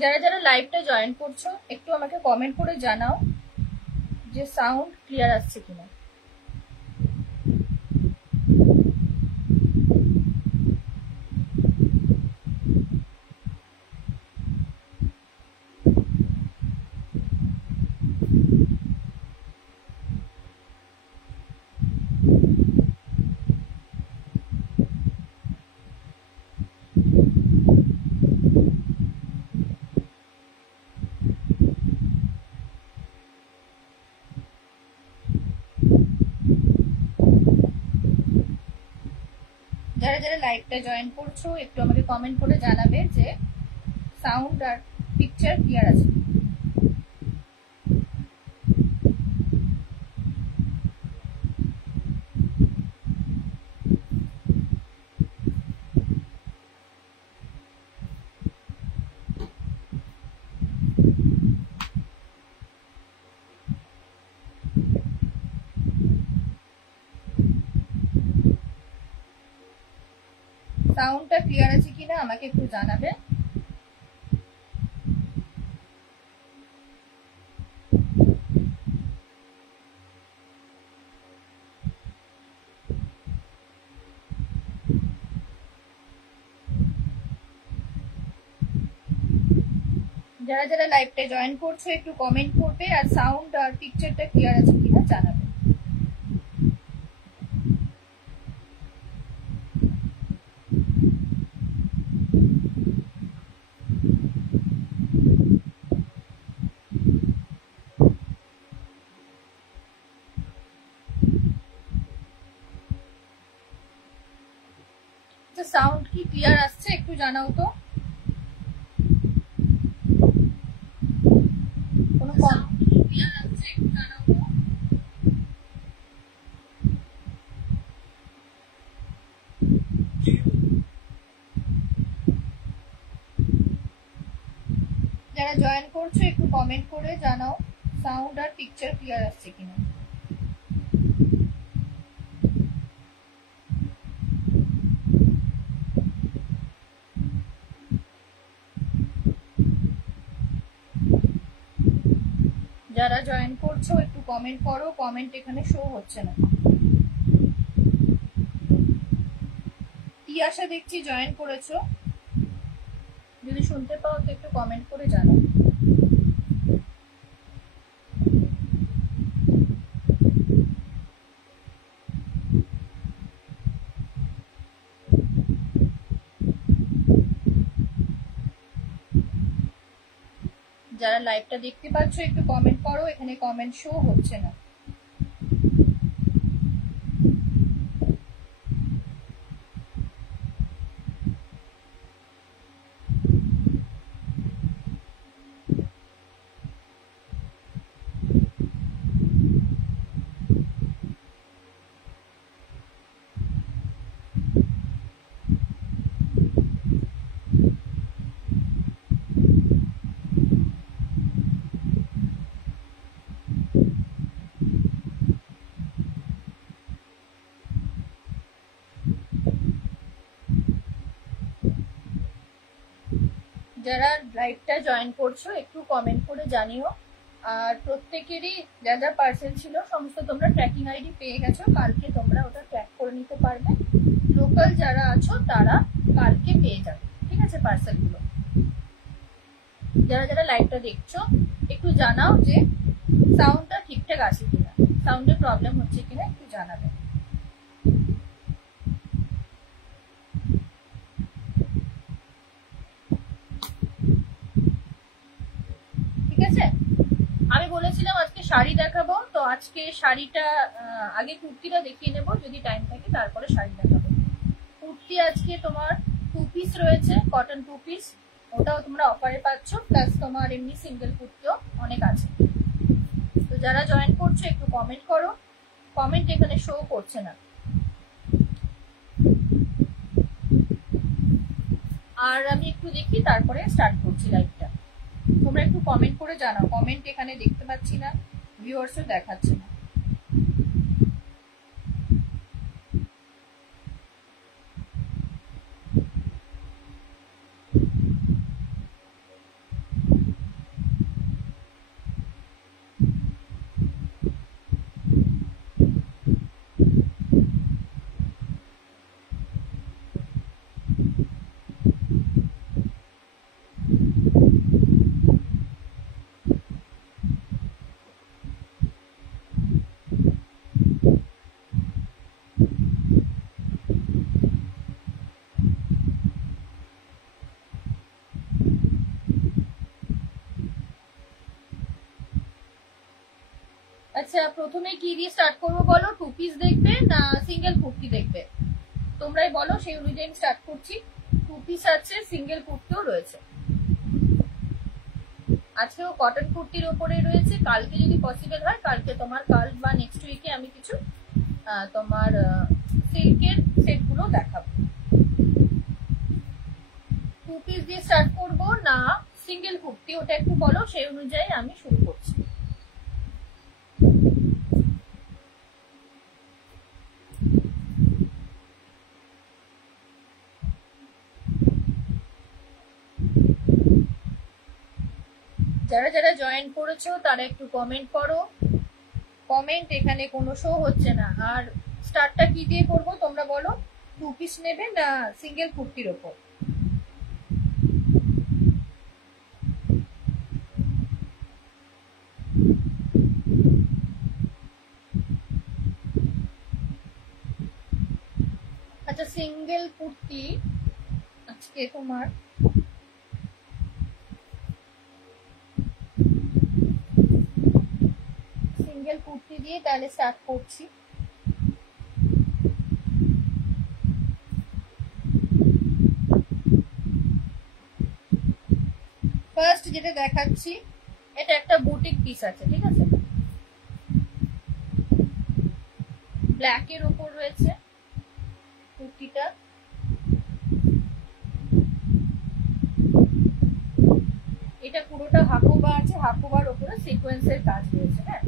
যারা যারা লাইভটা জয়েন করছো একটু আমাকে কমেন্ট করে জানাও যে সাউন্ড ক্লিয়ার আসছে কিনা। যারা যারা লাইভটা জয়েন করছো একটু আমাকে কমেন্ট করে জানাবে যে সাউন্ড আর পিকচার ক্লিয়ার আছে। সাউন্ডটা ক্লিয়ার আছে কিনা আমাকে একটু জানাবে। যারা যারা লাইভটা জয়েন করছো একটু কমেন্ট করবে আর সাউন্ড আর পিকচারটা ক্লিয়ার আছে কিনা জানাবে। সাউন্ড কি ক্লিয়ার আসছে একটু জানাও তো। কোনো ক্লিয়ার আসছে একটু জানাও তো। যারা জয়েন করছো একটু কমেন্ট করে জানাও সাউন্ড আর পিকচার ক্লিয়ার আসছে কিনা। যারা জয়েন করছো একটু কমেন্ট করো, কমেন্ট এখানে শো হচ্ছে না। তিয়াশা দেখছি জয়েন করেছো, যদি শুনতে পাও তো একটু কমেন্ট করে জানাও। যারা লাইভটা দেখতে পাচ্ছ একটু কমেন্ট করো, এখানে কমেন্ট শো হচ্ছে না। যারা লাইভটা জয়েন করছো একটু কমেন্ট করে জানিও। আর প্রত্যেকেরই যা যা পার্সেল ছিল সমস্ত তোমরা ট্র্যাকিং আইডি পেয়ে গেছো, কালকে তোমরা ওটা ট্র্যাক করে নিতে পারবে। লোকাল যারা আছো তারা কালকে পেয়ে যাবে, ঠিক আছে পার্সেলগুলো। যারা যারা লাইভটা দেখছো একটু জানাও যে সাউন্ডটা ঠিকঠাক আছে কিনা, সাউন্ডের প্রবলেম হচ্ছে কিনা একটু জানাবে। ঠিক আছে, আমি বলেছিলাম আজকে শাড়ি দেখাবো, তো আজকে শাড়িটা আগে কুর্তিটা দেখিয়ে নেবো, যদি টাইম থাকে তারপরে শাড়ি দেখাবো। কুর্তি আজকে তোমার 2 পিস রয়েছে, কটন 2 পিস, ওটাও তোমরা অফারে পাচ্ছ, প্লাস তোমার এমনি সিঙ্গেল কুর্তিও অনেক আছে। তো যারা জয়েন করছো একটু কমেন্ট করো, কমেন্ট এখানে শো করছে না। আর আমি একটু দেখি তারপরে স্টার্ট করছি লাইভটা। তোমরা একটু কমেন্ট করে জানাও, কমেন্ট এখানে দেখতে পাচ্ছি না, ভিউয়ার্সও দেখাচ্ছে না। আচ্ছা, প্রথমে কি দিয়ে স্টার্ট করবো বলো? 2 পিস দেখবে না সিঙ্গেল কুর্তি দেখবে? তোমরাই বলো, সেই অনুযায়ী আমি স্টার্ট করছি। 2 পিস আছে, সিঙ্গেল কুর্তিও রয়েছে। আজকেও কটন কুর্তির ওপরে রয়েছে। কালকে যদি পসিবল হয়, কালকে তোমার কাল বা নেক্সট উইকে আমি কিছু তোমার সিল্কের সেটগুলো দেখাবো। 2 পিস দিয়ে স্টার্ট করবো না সিঙ্গেল কুর্তি, ওটা একটু বলো, সেই অনুযায়ী আমি শুরু করছি। যারা যারা জয়েন করেছো তারা একটু কমেন্ট করো। কমেন্ট এখানে কোনো শো হচ্ছে না। আর স্টার্টটা কি দিয়ে করবো তোমরা বলো? 2 পিস নেবে না সিঙ্গেল কুর্তির ওপর? আচ্ছা, সিঙ্গেল কুর্তি আজকে তোমার সিঙ্গেল কুর্তি দিয়ে তাহলে স্টার্ট করছি। ফার্স্ট যেটা দেখাচ্ছি, এটা একটা বুটিক পিস আছে, ঠিক আছে? ব্ল্যাক এর উপর রয়েছে কুর্তিটা। এটা পুরোটা হাকোবা আছে, হাকোবার উপরে সিকোয়েন্সের কাজ রয়েছে। হ্যাঁ,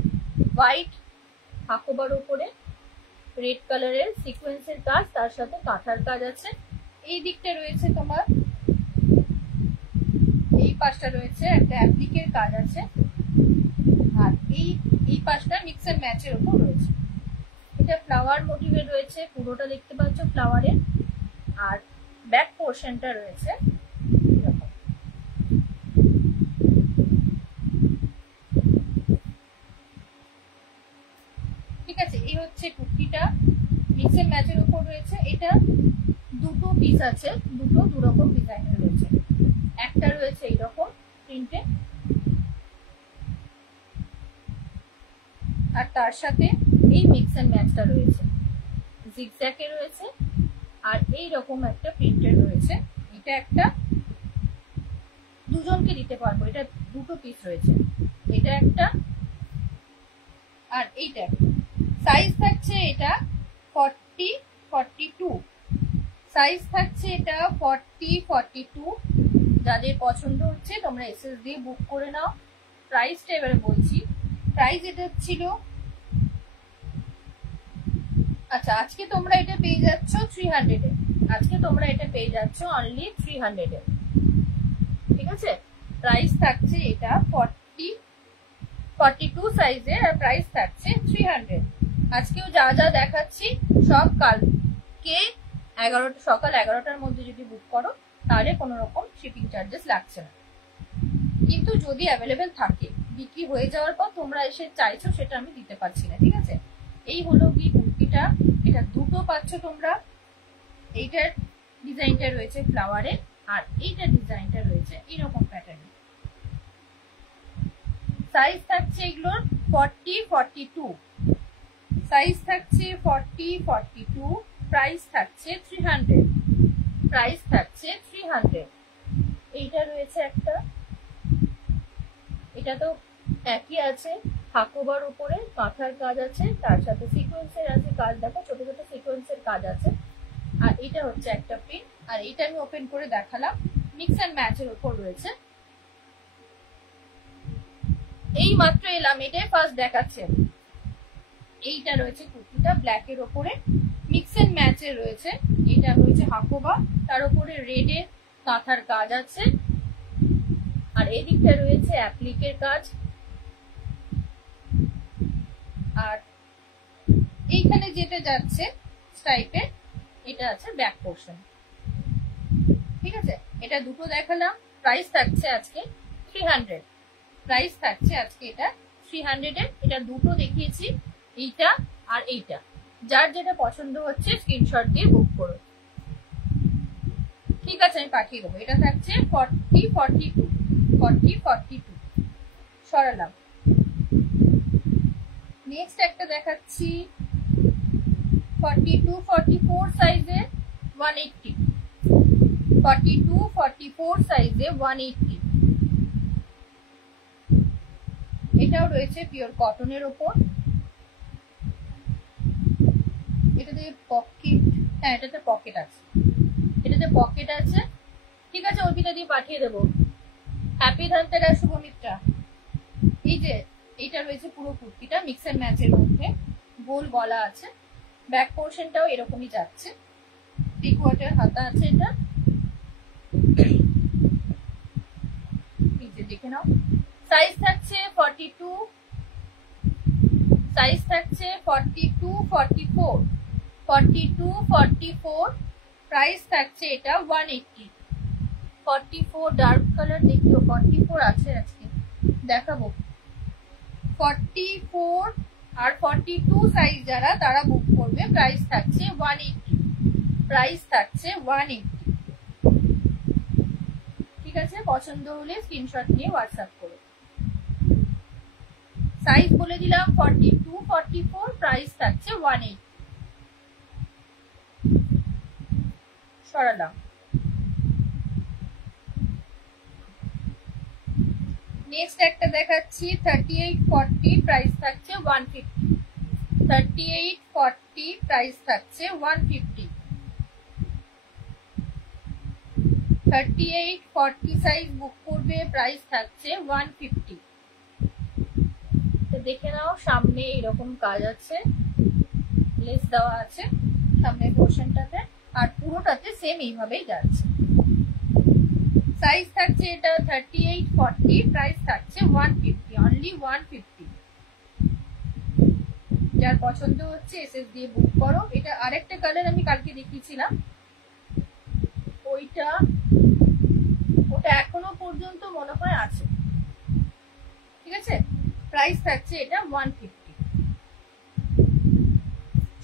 হোয়াইট হাকোবার উপরে রেড কালারের সিকোয়েন্সের কাজ, তার সাথে কাঁথার কাজ আছে। এই দিকটা রয়েছে তোমার, এই পাশটা রয়েছে একটা অ্যাপ্লিকের কাজ আছে, আর এই পাশটা মিক্স এন্ড ম্যাচের উপর রয়েছে। এটা ফ্লাওয়ার মোটিভে রয়েছে, পুরোটা দেখতে পাচ্ছ ফ্লাওয়ারের। আর ব্যাক পোর্শনটা রয়েছে এরকম। ঠিক আছে, এই হচ্ছে কুর্তিটা, মিক্স এন্ড ম্যাচের উপর রয়েছে। এটা দুটো পিস আছে, দুটো দুরকম ডিজাইনের রয়েছে। একটা রয়েছে এইরকম প্রিন্টে, আর তার সাথে এই মিক্স এন্ড ম্যাচটা রয়েছে, জিগজ্যাগে রয়েছে, আর এই রকম একটা প্রিন্টের রয়েছে। এটা একটা দুজনকে দিতে পারবো, এটা দুটো পিস রয়েছে। এটা একটা আর এইটা একটা। সাইজ থাকছে এটা 40, 42 সাইজ থাকছে এটা 40, 42। যাদের পছন্দ হচ্ছে তোমরা এসএস দিয়ে বুক করে নাও। প্রাইসটা এবারে বলছি। প্রাইস এটা ছিল, আচ্ছা আজকে তোমরা এটা পেয়ে যাচ্ছ 300 এ। আজকে তোমরা এটা পেয়ে যাচ্ছ অনলি 300 এ, ঠিক আছে? প্রাইস থাকছে এটা 40, 42 সাইজের, আর প্রাইস থাকছে 300। আজকেও যা যা দেখাচ্ছি সব কালকে সকাল 11টার মধ্যে যদি বুক করো তাহলে কোনো রকম শিপিং চার্জেস লাগছে না। কিন্তু যদি অ্যাভেলেবেল থাকে, বিক্রি হয়ে যাওয়ার পর তোমরা এসে চাইছো, সেটা আমি দিতে পারছি না, ঠিক আছে? এই হলো কি কুর্তিটা। এটা দুটো পাচ্ছ তোমরা। এইটার ডিজাইনটা রয়েছে ফ্লাওয়ারে, আর এইটার ডিজাইনটা রয়েছে এরকম প্যাটার্নে। সাইজ থাকছে এগুলোর 40, 42। সাইজ থাকছে 40, 42। প্রাইস থাকছে 300। প্রাইস থাকছে 300। এইটা রয়েছে একটা, এটা তো একই আছে, হাকোবার উপরে কাঁথার কাজ আছে, তার সাথে সিকোয়েন্সের আছে কাজ, দেখো ছোট ছোট সিকোয়েন্সের কাজ আছে। আর এটা হচ্ছে একটা প্রিন্ট, আর এটা আমি ওপেন করে দেখালাম, মিক্স এন্ড ম্যাচের উপর রয়েছে। এই মাত্র এলাম, এটাই ফার্স্ট দেখাচ্ছে। এইটা রয়েছে কুর্তিটা ব্ল্যাক এর ওপরে মিক্স এন্ড ম্যাচের রয়েছে। এটা রয়েছে হাকোবা, তার উপরে রেড এর কাঁথার কাজ আছে, আর এই দিকটা রয়েছে অ্যাপ্লিকের কাজ। আর এইখানে যেটা যাচ্ছে স্ট্রাইপে, এটা আছে ব্যাক পোর্শন, ঠিক আছে? এটা দুটো দেখালাম। প্রাইস থাকছে আজকে 300। প্রাইস থাকছে আজকে এটা 300 এর। এটা দুটো দেখিয়েছি, এইটা আর এইটা। যার যেটা পছন্দ হচ্ছে স্ক্রিনশট দিয়ে বুক করো, ঠিক আছে? আমি পাঠিয়ে দেবো। এটা থাকছে 40, 42। 40, 42 সরালাম। নেক্সট একটা দেখাচ্ছি 42-44 সাইজে 180, 42-44 সাইজে 180। এটাও রয়েছে পিওর কটনের ওপর। এটাতে পকেট, হ্যাঁ এটাতে পকেট আছে, এটাতে পকেট আছে। ঠিক আছে, অর্পিতা দিয়ে পাঠিয়ে দেবো। হ্যাপি ধনতেরাস শুভমিত্রা। এই যে এইটা রয়েছে পুরো কুর্তিটা মিক্স এন্ড ম্যাচের মধ্যে, গোল গলা আছে, ব্যাক পোর্শনটাও এরকমই যাচ্ছে, 3/4 হাতা আছে। এটা এই যে দেখে নাও, সাইজ থাকছে 42, সাইজ থাকছে 42-44, 42-44, প্রাইস থাকছে এটা 180। 44 ডার্ক কালার দেখিও, 44 আছে আজকে দেখাবো। 44 আর 42 সাইজ যারা তারা বুক করবে, প্রাইস থাকছে 180, প্রাইস থাকছে 180। ঠিক আছে, পছন্দ হলে স্ক্রিনশট নিয়ে হোয়াটসঅ্যাপ করো। সাইজ বলে দিলাম 42-44, প্রাইস থাকছে 180। সরালাম। নেক্সট একটা দেখাচ্ছি 38-40, প্রাইস থাকছে 150, 38-40, প্রাইস থাকছে 150, 38-40 সাইজ বুক করবে, প্রাইস থাকছে 150। তো দেখে নাও, সামনে এরকম কাজ আছে, লেস দেওয়া আছে সামনের পোর্শনটাতে, আর পুরোটাতে সেম এইভাবেই যাচ্ছে। সাইজ থাকছে এটা 38-40, প্রাইস থাকছে 150, অনলি 150। যার পছন্দ হচ্ছে এসএস দিয়ে বুক করো। এটা আরেকটা কালার আমি কালকে দেখিয়েছিলাম, ওটা এখনো পর্যন্ত মনে হয় আছে। ঠিক আছে, প্রাইস থাকছে এটা 150।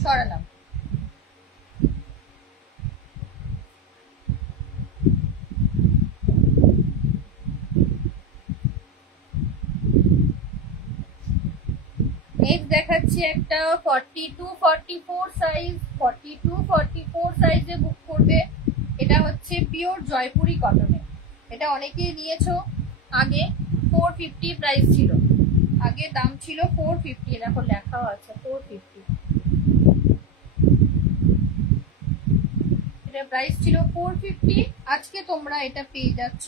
সরালাম। নেক্সট দেখাচ্ছি একটা 42-44 সাইজ, 42-44 সাইজে বুক করবে। এটা হচ্ছে পিওর জয়পুরি কটনে। এটা অনেকেই নিয়েছো, আগে 450 প্রাইস ছিল, আগে দাম ছিল 450, দেখো লেখাও আছে 450। এটা প্রাইস ছিল 450, আজকে তোমরা এটা পেয়ে যাচ্ছ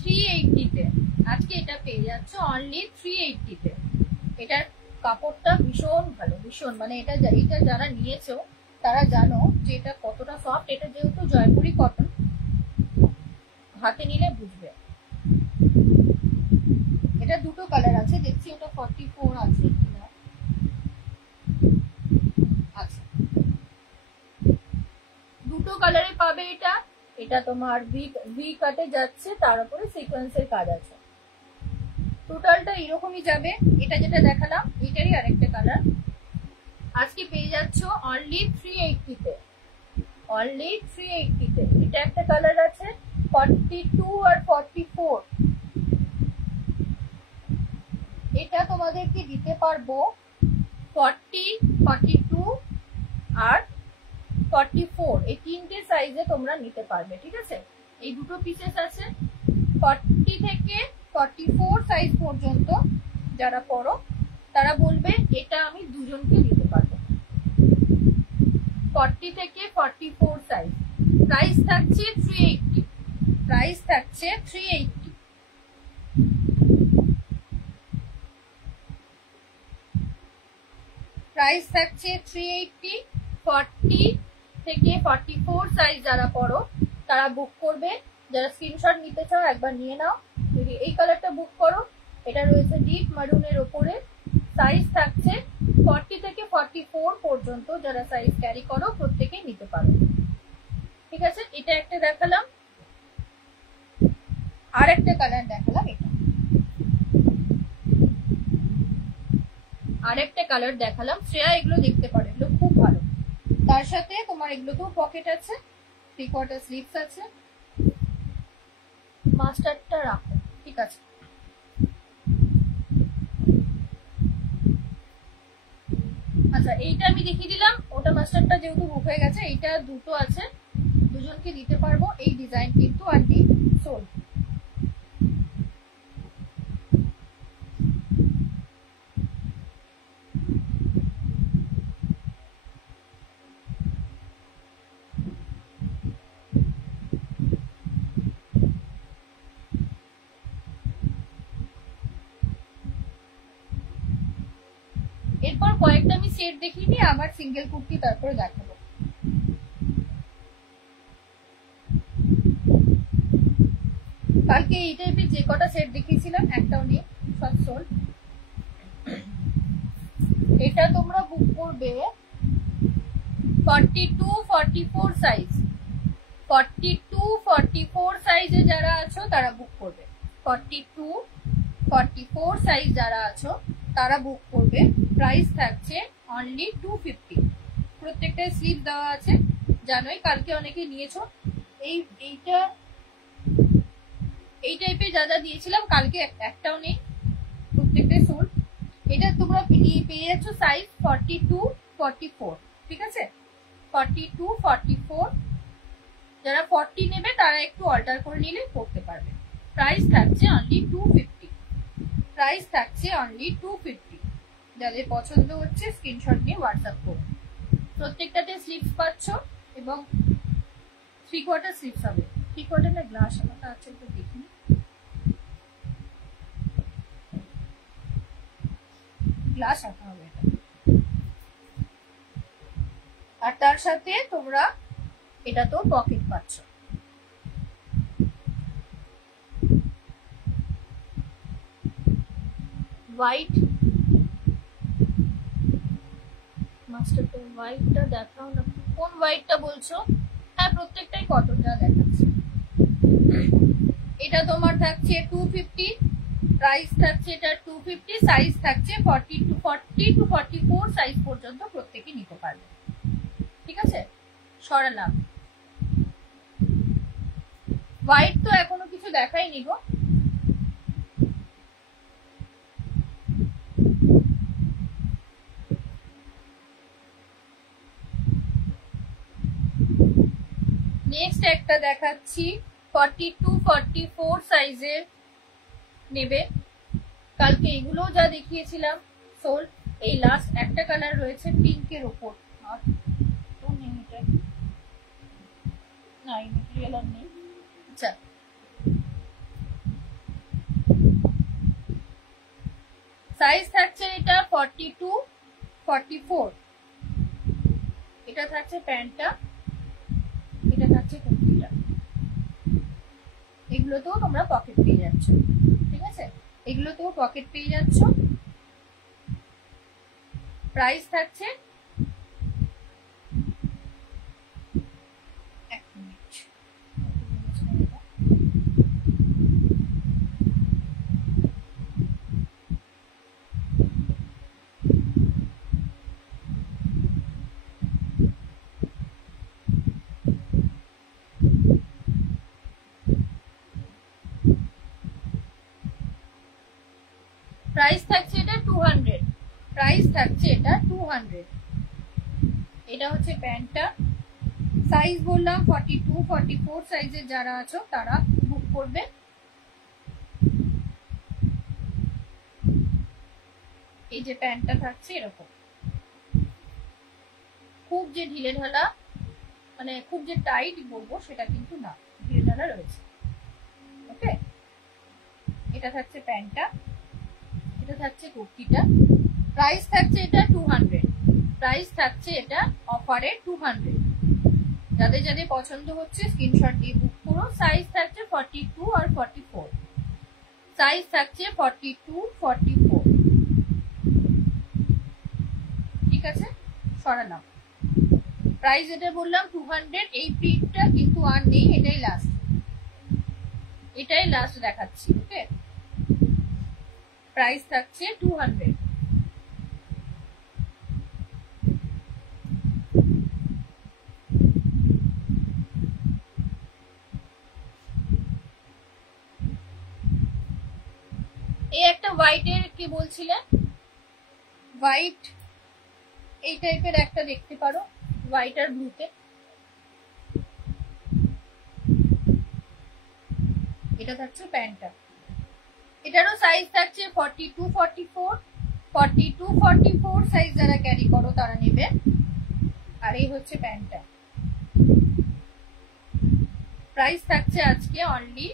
380 তে। আজকে এটা পেয়ে যাচ্ছ অনলি 380 তে। এটার কাপড়টা ভীষণ ভালো, ভীষণ, মানে এটা যারা নিয়েছো তারা জানো যে এটা কতটা সফট। এটা যেহেতু জয়পুরি কটন, হাতে নিলে বুঝবে। এটা দুটো কালার আছে, দেখছি ওটা 44 আছে কিনা। আচ্ছা, দুটো কালারে পাবে এটা। এটা তোমার ভি কাটে যাচ্ছে, তার উপরে সিকোয়েন্সের কাজ আছে। টোটালটা এরকমই যাবে। এটা যেটা দেখালাম এটারই আরেকটা কালার, আজকে পেয়ে যাচ্ছ অনলি 380 তে, অনলি 380 তে। এটা একটা কালার আছে 42 আর 44, এটা তোমাদেরকে দিতে পারবো 40, 42 আর 44, এই তিনটে সাইজে তোমরা নিতে পারবে। ঠিক আছে, এই দুটো পিসেস আছে 40 থেকে 44 সাইজ পর্যন্ত। যারা পড়ো তারা বলবে এটা আমি দুজনকে দিতে পারবো। 40 থেকে 44 সাইজ, প্রাইস থাকছে 380, প্রাইস থাকছে 380। প্রাইস থাকছে 380। 40 থেকে 44 সাইজ যারা পড়ো তারা বুক করবে। যারা স্ক্রিনশট নিতে চাও একবার নিয়ে নাও। যদি এই কালারটা বুক করো, এটা রয়েছে ডিপ মারুনের ওপরে, সাইজ থাকছে 40 থেকে 44 পর্যন্ত। যারা সাইজ ক্যারি করো প্রত্যেকেই নিতে পারো। ঠিক আছে, এটা একটা দেখালাম, আর একটা কালার দেখালাম, এটা আরেকটা কালার দেখালাম। শ্রেয়া এগুলো দেখতে পারো, এগুলো খুব ভালো। তার সাথে তোমার এগুলোতেও পকেট আছে, 3/4 স্লিভস আছে। মাস্টারটা রাখো, ঠিক আছে। এইটা আমি দেখিয়ে দিলাম, ওটা মাস্টারটা যেহেতু বুক হয়ে গেছে, এইটা দুটো আছে, দুজনকে দিতে পারবো। এই ডিজাইন কিন্তু আন্টি সোল্ড। এরপর কয়েকটা আমি সেট দেখিয়ে নিই, আমার সিঙ্গেল কুর্তি তারপরে দেখাবো। কালকে এই টাইপের যে কটা সেট দেখিয়েছিলাম একটাও নেই, সব সোল্ড। এটা তোমরা বুক করবে 42-44 সাইজ, 42-44 সাইজে যারা আছো তারা বুক করবে। 42-44 সাইজ যারা আছো তারা বুক করবে। প্রাইস থাকছে অনলি 250। প্রত্যেকটা স্লিভ দেওয়া আছে, জানোই কালকে অনেকে নিয়েছো। এইটা এই টাইপের যা যা দিয়েছিলাম কালকে একটাও নেই, প্রত্যেকটাই সোল্ড। এটা তোমরা পেয়ে যাচ্ছ সাইজ 42-44, ঠিক আছে? 42-44, যারা 40 নেবে তারা একটু অল্টার করে নিলে পড়তে পারবে। প্রাইস থাকছে অনলি 250, প্রাইস থাকছে অনলি 250। যাদের পছন্দ হচ্ছে স্ক্রিনশট নিয়ে হোয়াটসঅ্যাপ করুন। প্রত্যেকটাতে স্লিভস পাচ্ছ এবং 3/4 স্লিভস হবে। 3/4 না গ্লাস আমারটা আছে, একটু দেখিনি। গ্লাস আঁকা হবে এটা। আর তার সাথে তোমরা এটা তো পকেট পাচ্ছ। হোয়াইট মাস্টারটা, হোয়াইটটা দেখাও না, কোন হোয়াইটটা বলছো? হ্যাঁ প্রত্যেকটাই কটন যা দেখাচ্ছে। এটা তোমার থাকছে 250, প্রাইস থাকছে এটা 250, সাইজ থাকছে 40-44 সাইজ পর্যন্ত প্রত্যেকে নিতে পারবে, ঠিক আছে? সরালাম। হোয়াইট তো এখনো কিছু দেখাইনি গো। নেক্সট একটা দেখাচ্ছি 42-44 সাইজের নেবে। কালকে এগুলো যা দেখিয়েছিলাম সোল্ড। এই লাস্ট একটা কালার রয়েছে পিঙ্কের ওপর, আর তো নেই এটা, না এই মেটেরিয়াল আর নেই। আচ্ছা, সাইজ থাকছে এটা 42-44। এটা থাকছে প্যান্টটা, এটা থাকছে কুর্তিটা। এগুলোতেও তোমরা পকেট পেয়ে যাচ্ছ, ঠিক আছে? এগুলোতেও পকেট পেয়ে যাচ্ছ। প্রাইস থাকছে প্রাইস থাকছে এটা 200, প্রাইস থাকছে এটা 200। এটা হচ্ছে প্যান্টটা, সাইজ বললাম 42-44 সাইজের যারা আছো তারা বুক করবে। এই যে প্যান্টটা থাকছে এরকম, খুব যে ঢিলে ঢালা মানে খুব যে টাইট বলবো সেটা কিন্তু না, ঢিলে ঢালা রয়েছে। ওকে, এটা থাকছে প্যান্টটা, এটা থাকছে কুর্তিটা। প্রাইস থাকছে এটা 200, প্রাইস থাকছে এটা অফারে 200। যাদের যাদের পছন্দ হচ্ছে স্ক্রিনশট দিয়ে বুক করো। সাইজ থাকছে 42 আর 44, সাইজ থাকছে 42-44, ঠিক আছে? সরালাম। প্রাইস এটা বললাম 200। এই প্রিন্টটা কিন্তু আর নেই, এটাই লাস্ট, এটাই লাস্ট দেখাচ্ছি। ওকে, প্রাইস থাকছে 200। এই একটা হোয়াইটের কি বলছিলেন? হোয়াইট এই টাইপের একটা দেখতে পারো হোয়াইট আর ব্লুতে, এটা থাকছে প্যান্টটা। এটারও সাইজ থাকছে 42 44, 42 44 সাইজ যারা ক্যারি করো তারা নেবে। আর এই হচ্ছে প্যান্টটা। প্রাইস থাকছে আজকে অনলি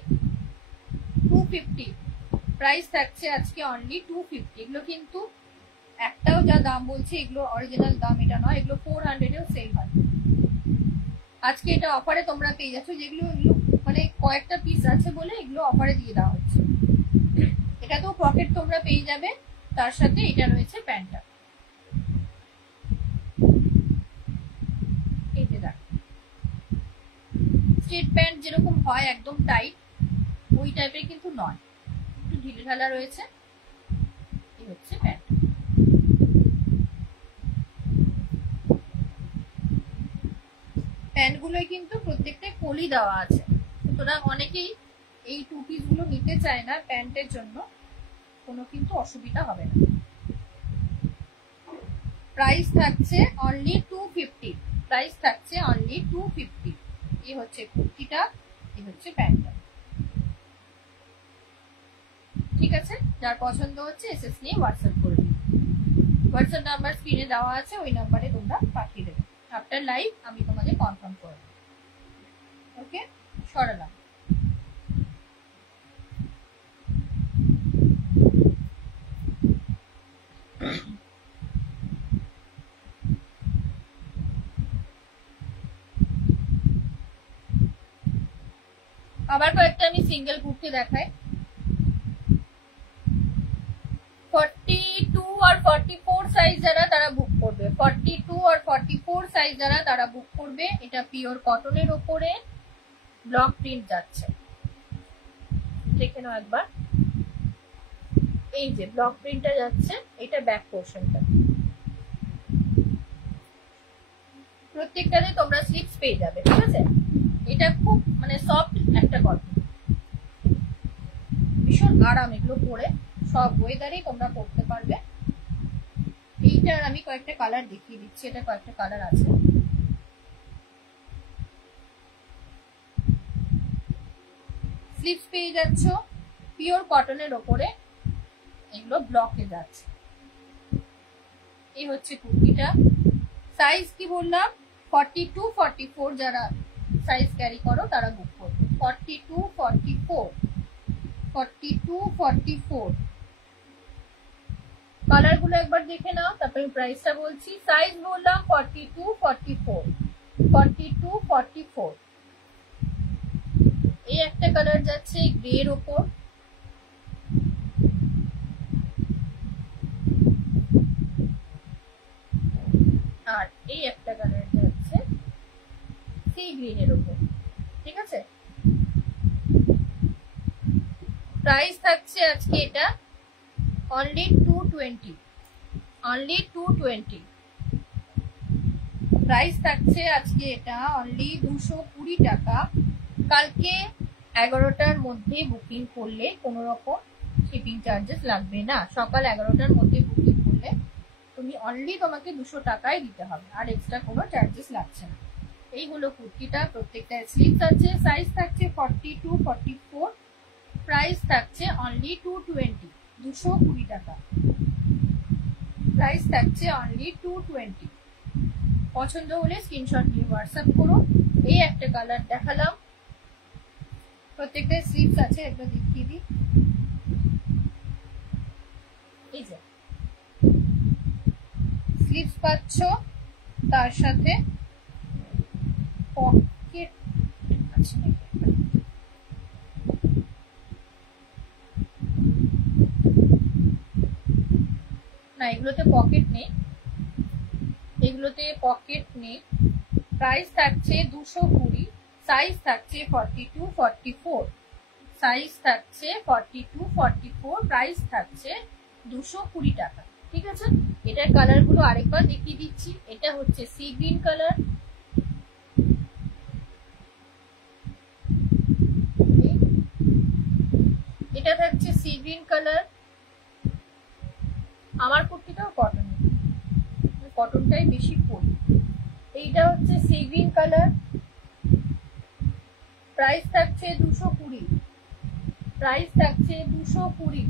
250, প্রাইস থাকছে আজকে অনলি 250। এগুলো কিন্তু একটাও যা দাম বলছে এগুলো অরিজিনাল দাম এটা নয়, এগুলো 400 এও সেল হয়। আজকে এটা অফারে তোমরা পেয়ে যাচ্ছ, যেগুলো মানে কয়েকটা পিস আছে বলে এগুলো অফারে দিয়ে দেওয়া হচ্ছে। এটা তো পকেট তোমরা পেয়ে যাবে, তার সাথে এটা রয়েছে প্যান্টটা। এই যে দেখো স্ট্রিট প্যান্ট যেরকম হয় একদম টাইট, ওই টাইপের কিন্তু নয়, একটু ঢিলে ঢালা রয়েছে। এই হচ্ছে প্যান্ট। প্যান্টগুলোই কিন্তু প্রত্যেকটা কলি দেওয়া আছে, সুতরাং অনেকেই এই টু পিস গুলো নিতে চায় না প্যান্টের জন্য, কোনো কিন্তু অসুবিধা হবে না। প্রাইস থাকছে অনলি 250, প্রাইস থাকছে অনলি 250। এই হচ্ছে কুর্তিটা, এই হচ্ছে প্যান্টটা। ঠিক আছে, যার পছন্দ হচ্ছে এসএস নিয়ে হোয়াটসঅ্যাপ করে দিন। হোয়াটসঅ্যাপ নাম্বার স্ক্রিনে দেওয়া আছে, ওই নাম্বারে তোমরা পাঠিয়ে দেবে। আফটার লাইভ আমি তোমাদের কনফার্ম করে দেবো। ওকে, সরালাম। আবার কয়েকটা আমি সিঙ্গেল কুর্তি দেখাই। 42 আর 44 সাইজ যারা তারা বুক করবে, 42 আর 44 সাইজ যারা তারা বুক করবে। এটা পিওর কটনের ওপরে ব্লক প্রিন্ট যাচ্ছে, দেখে নাও একবার। এই যে ব্লক প্রিন্টটা যাচ্ছে, এটা ব্যাক পোর্শনটা। প্রত্যেকটাতে তোমরা স্লিপস পেয়ে যাবে। ঠিক আছে, এটা খুব মানে সফট একটা কটন, ভীষণ আরাম এগুলো পরে, সব ওয়েদারেই তোমরা পরতে পারবে। এইটার আমি কয়েকটা কালার দেখিয়ে দিচ্ছি, এটা কয়েকটা কালার আছে। স্লিপস পেয়ে যাচ্ছ পিওর কটনের ওপরে, এগুলো ব্লকে যাচ্ছে। এই হচ্ছে কুর্তিটা। সাইজ কি বললাম, 42 44 যারা সাইজ ক্যারি করো তারা বুক করবে। 42 44, 42 44 কালার গুলো একবার দেখে নাও, তারপরে প্রাইসটা বলছি। সাইজ বললাম 42 44, 42 44। এই একটা কালার যাচ্ছে গ্রে এর ওপর, আর এই একটা কালার যাচ্ছে সি গ্রিন এর ওপর। ঠিক আছে, প্রাইস থাকছে আজকে এটা অনলি 220, অনলি 220। প্রাইস থাকছে আজকে এটা অনলি 220 টাকা। কালকে 11টার মধ্যে বুকিং করলে কোনো রকম শিপিং চার্জেস লাগবে না। সকাল 11টার মধ্যে বুকিং করলে তুমি অনলি তোমাকে 200 টাকাই দিতে হবে, আর এক্সট্রা কোনো চার্জেস লাগছে না। এই হলো কুর্তিটা, প্রত্যেকটা স্লিভস আছে। সাইজ থাকছে 42 44, প্রাইস থাকছে অনলি 220, 220 টাকা। প্রাইস থাকছে অনলি 220। পছন্দ হলে স্ক্রিনশট নিয়ে হোয়াটসঅ্যাপ করো। এই একটা কালার দেখালাম, প্রত্যেকটা স্লিভস আছে, একটা দেখিয়ে দিই। এই যে স্লিভস পাচ্ছ, তার সাথে পকেট আছে না, এগুলোতে পকেট নেই, এগুলোতে পকেট নেই। প্রাইস থাকছে 220, সাইজ থাকছে 42 44, সাইজ থাকছে 42 44, প্রাইস থাকছে 220 টাকা। ঠিক আছে, এটার কালার গুলো আরেকবার দেখিয়ে দিচ্ছি। এটা হচ্ছে সি গ্রিন কালার, এটা থাকছে সি গ্রিন কালার। আমার কুর্তিটাও কটন কটনটাই বেশি পরি। এইটা হচ্ছে সি গ্রিন কালার, প্রাইস থাকছে 220, প্রাইস থাকছে 220।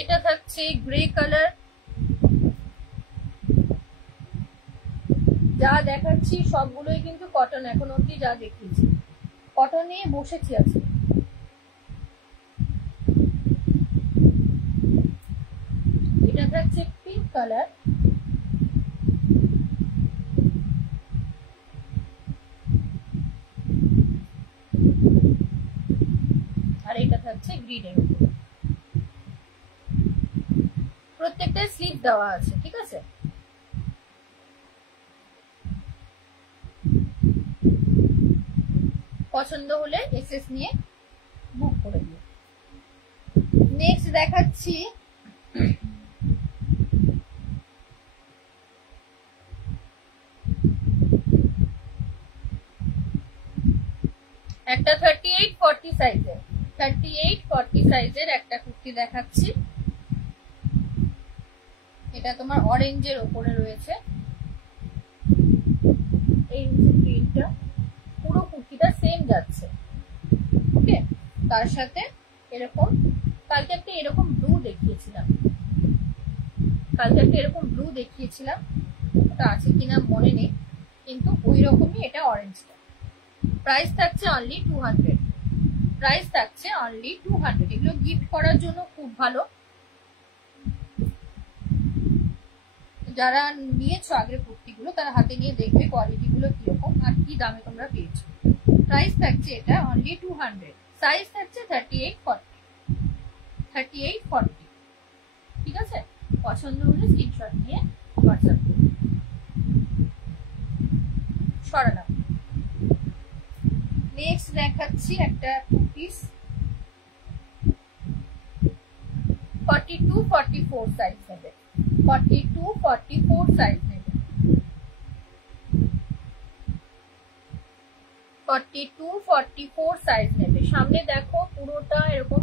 এটা থাকছে গ্রে কালার, যা দেখাচ্ছি সবগুলোই কিন্তু কটন, এখন অব্দি যা দেখিয়েছি কটন নিয়ে বসেছি আজকে। এটা থাকছে পিঙ্ক কালার, আর এটা থাকছে গ্রিনের উপর। প্রত্যেকটা স্লিভ দেওয়া আছে, ঠিক আছে। পছন্দ হলে এসএস নিয়ে বুক করে দিও। নেক্সট দেখাচ্ছি একটা 38-40 সাইজের, 38-40 সাইজের একটা কুর্তি দেখাচ্ছি। এটা তোমার অরেঞ্জের ওপরে রয়েছে, এই প্রিন্টটা পুরো কুর্তিটা সেম যাচ্ছে। ওকে, তার সাথে এরকম কালকে একটা এরকম ব্লু দেখিয়েছিলাম, ওটা আছে কিনা মনে নেই, কিন্তু ওই রকমই এটা অরেঞ্জটা। প্রাইস থাকছে অনলি 200, প্রাইস থাকছে অনলি 200। এগুলো গিফট করার জন্য খুব ভালো। যারা নিয়েছো আগের কুর্তিগুলো তারা হাতে নিয়ে দেখবে কোয়ালিটি গুলো কিরকম আর কি দামে তোমরা পেয়েছো। প্রাইস থাকছে এটা অনলি 200, সাইজ থাকছে 38-40, ঠিক আছে। পছন্দ হলে স্ক্রিনশট নিয়ে হোয়াটসঅ্যাপ করবে। সরালাম। নেক্সট দেখাচ্ছি একটা টু পিস 42-44 সাইজ নেবে, 42-44 সাইজ নেবে, 42-44 সাইজ নেবে। সামনে দেখো পুরোটা এরকম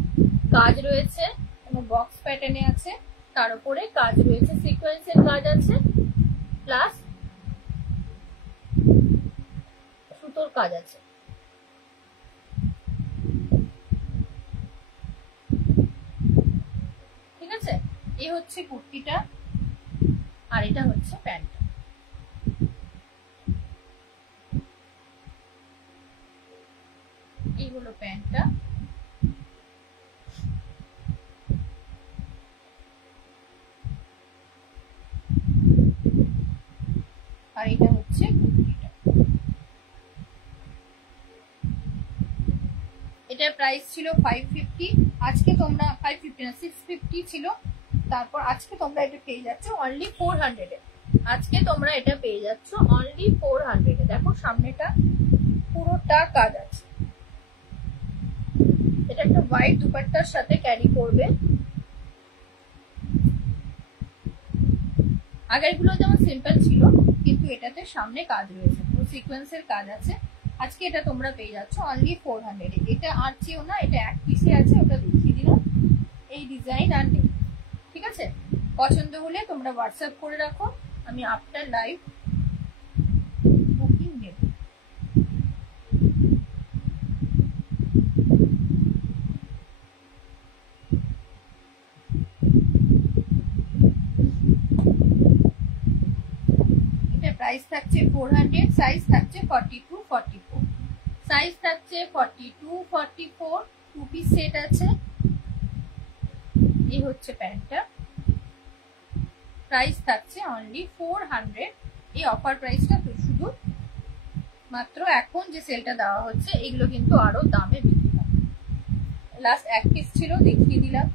কাজ রয়েছে এবং বক্স প্যাটার্নে আছে, তার উপরে কাজ রয়েছে, সিকোয়েন্সের কাজ আছে, প্লাস সুতোর কাজ আছে। ঠিক আছে, এই হচ্ছে কুর্তিটা আর এটা হচ্ছে প্যান্ট। এই হলো প্যান্টটা, আর এটা হচ্ছে কুর্তিটা। এটার প্রাইস ছিল 550, আজকে তোমরা 550 না 650 ছিল, তারপর আজকে তোমরা এটা পেয়ে যাচ্ছ অনলি 400 এ। আজকে তোমরা এটা পেয়ে যাচ্ছ অনলি 400 এ। দেখো সামনেটা পুরোটা কাজ আছে। এটা একটা হোয়াইট দুপাট্টার সাথে ক্যারি করবে। আগেরগুলো যেমন সিম্পল ছিল, কিন্তু এটাতে সামনে কাজ রয়েছে, পুরো সিকোয়েন্সের কাজ আছে। আজকে এটা তোমরা পেয়ে যাচ্ছ অনলি 400 এ। এটা আর চেয়েও না, এটা এক পিসে আছে, ওটা দেখিয়ে দিলাম। এই ডিজাইন আর নেই, ঠিক আছে। পছন্দ হলে তোমরা হোয়াটসঅ্যাপ করে রাখো, আমি আফটার লাইভ বুকিং নেব। এটা প্রাইস থাকছে 400, সাইজ থাকছে 42-44, সাইজ থাকছে 42-44, টু পিস সেট আছে। এই হচ্ছে প্যান্টটা, প্রাইস থাকছে অনলি 400। এই অফার প্রাইসটা তো শুধু মাত্র এখন যে সেলটা দেওয়া হচ্ছে, এগুলো কিন্তু আরো দামে বিক্রি হয়। লাস্ট এক পিস ছিল, দেখিয়ে দিলাম।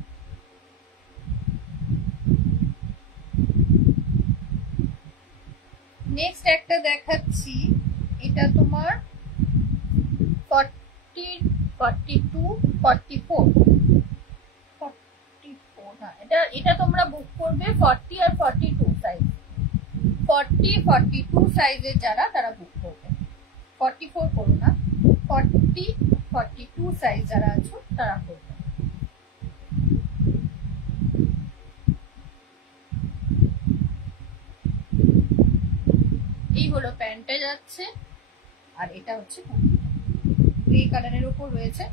নেক্সট একটা দেখাচ্ছি, এটা তোমার 42-44, এটা তোমরা বুক করবে 40 আর 42 সাইজ, 40-42 সাইজের যারা তারা বুক করবে। 44 করো না, 40-42 সাইজ যারা আছো তারা করবে। হলো প্যান্টটা যাচ্ছে, আর এটা হচ্ছে কুর্তিটা গ্রে কালারের উপর রয়েছে।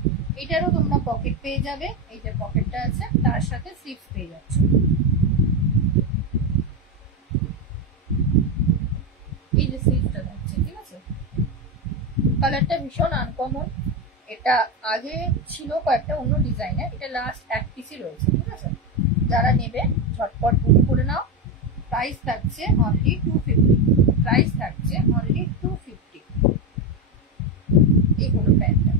এটারও তোমরা পকেট পেয়ে যাবে, এই যে পকেটটা আছে, তার সাথে স্লিভস পেয়ে যাচ্ছে। এই যে স্লিভসটা যাচ্ছে, ঠিক আছে। কালারটা ভীষণ আনকমন। এটা আগে ছিল কয়েকটা অন্য ডিজাইনের, এটা লাস্ট এক পিসই রয়েছে, ঠিক আছে। যারা নেবে ঝটপট বুক করে নাও। প্রাইস থাকছে অনলি 250। প্রাইস থাকছে অনলি 250। এই হলো প্যান্টটা,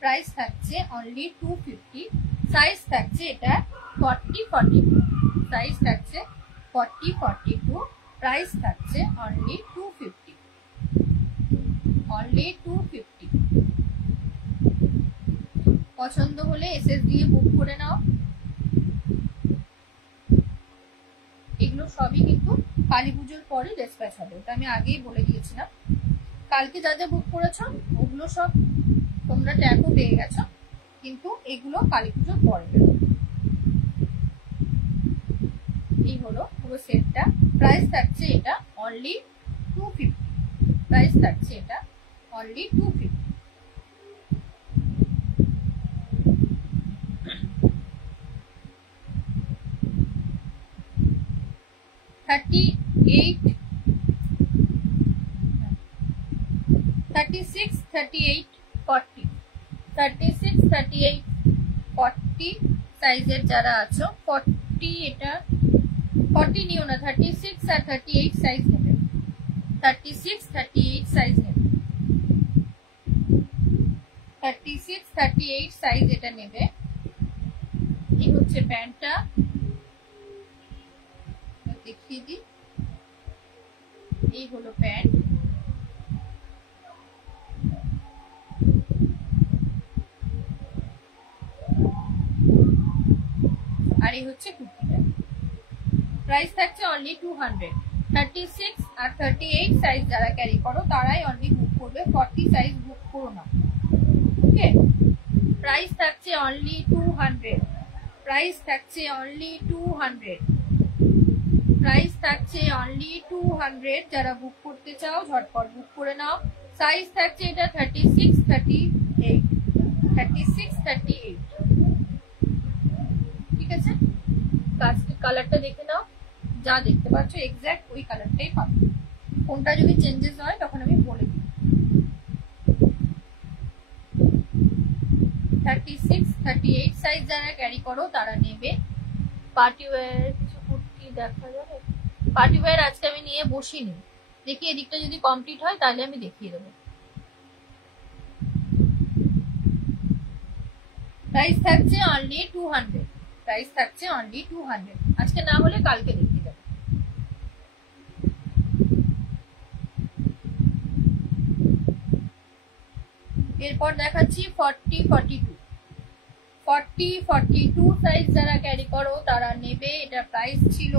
প্রাইস থাকছে অনলি 250। সাইজ থাকছে এটা 40-42, সাইজ থাকছে 40-42। প্রাইস থাকছে অনলি 250, অনলি 250। পছন্দ হলে এসএস দিয়ে বুক করে নাও। এগুলো সবই কিন্তু কালী পুজোর পরে ডিসপ্যাচ হবে, ওটা আমি আগেই বলে দিয়েছিলাম। কালকে যা যা বুক করেছো ওগুলো সব তোমরা ট্যাগও পেয়ে গেছো, কিন্তু এগুলো কালী পুজোর পরে। এই হলো পুরো সেটটা। প্রাইস থাকছে এটা অনলি 250। প্রাইস থাকছে এটা অনলি 250। 38, 36, 38, 40, 36, 38, 40 সাইজের যারা আছো, 40 এটা 40 নিও না, 36 আর 38 সাইজ নেবে, 36, 38 সাইজ নেবে, 36, 38 সাইজ এটা নেবে। এই হচ্ছে প্যান্টটা, দেখিয়ে দিই। এই হলো প্যান্ট, আর এই হচ্ছে কুর্তিটা। প্রাইস থাকছে অনলি 200। 36 আর 38 সাইজ যারা ক্যারি করো তারাই অনলি বুক করবে, 40 সাইজ বুক করো না, ওকে। প্রাইস থাকছে অনলি 200। প্রাইস থাকছে অনলি 200। প্রাইস থাকছে অনলি 200। যারা বুক করতে চাও ঝটপট বুক করে নাও। সাইজ থাকছে এটা 36, 38, 36, 38, ঠিক আছে। কালারটা দেখে নাও, যা দেখতে পাচ্ছ এক্স্যাক্ট ওই কালারটাই পাবে। কোনটা যদি চেঞ্জেস হয় তখন আমি বলে দিই। 36, 38 সাইজ যারা ক্যারি করো তারা নেবে। পার্টি ওয়্যার কিছু কুর্তি দেখা যাবে। পার্টি ওয়্যার আজকে আমি নিয়ে বসিনি, দেখি এদিকটা যদি কমপ্লিট হয় তাহলে আমি দেখিয়ে দেবো। প্রাইস থাকছে অনলি 200। প্রাইস থাকছে অনলি 200। আজকে না হলে কালকে দেখিয়ে দেবো। এরপর দেখাচ্ছি 40, 42। 40, 42 সাইজ যারা ক্যারি করো তারা নেবে। এটা প্রাইস ছিল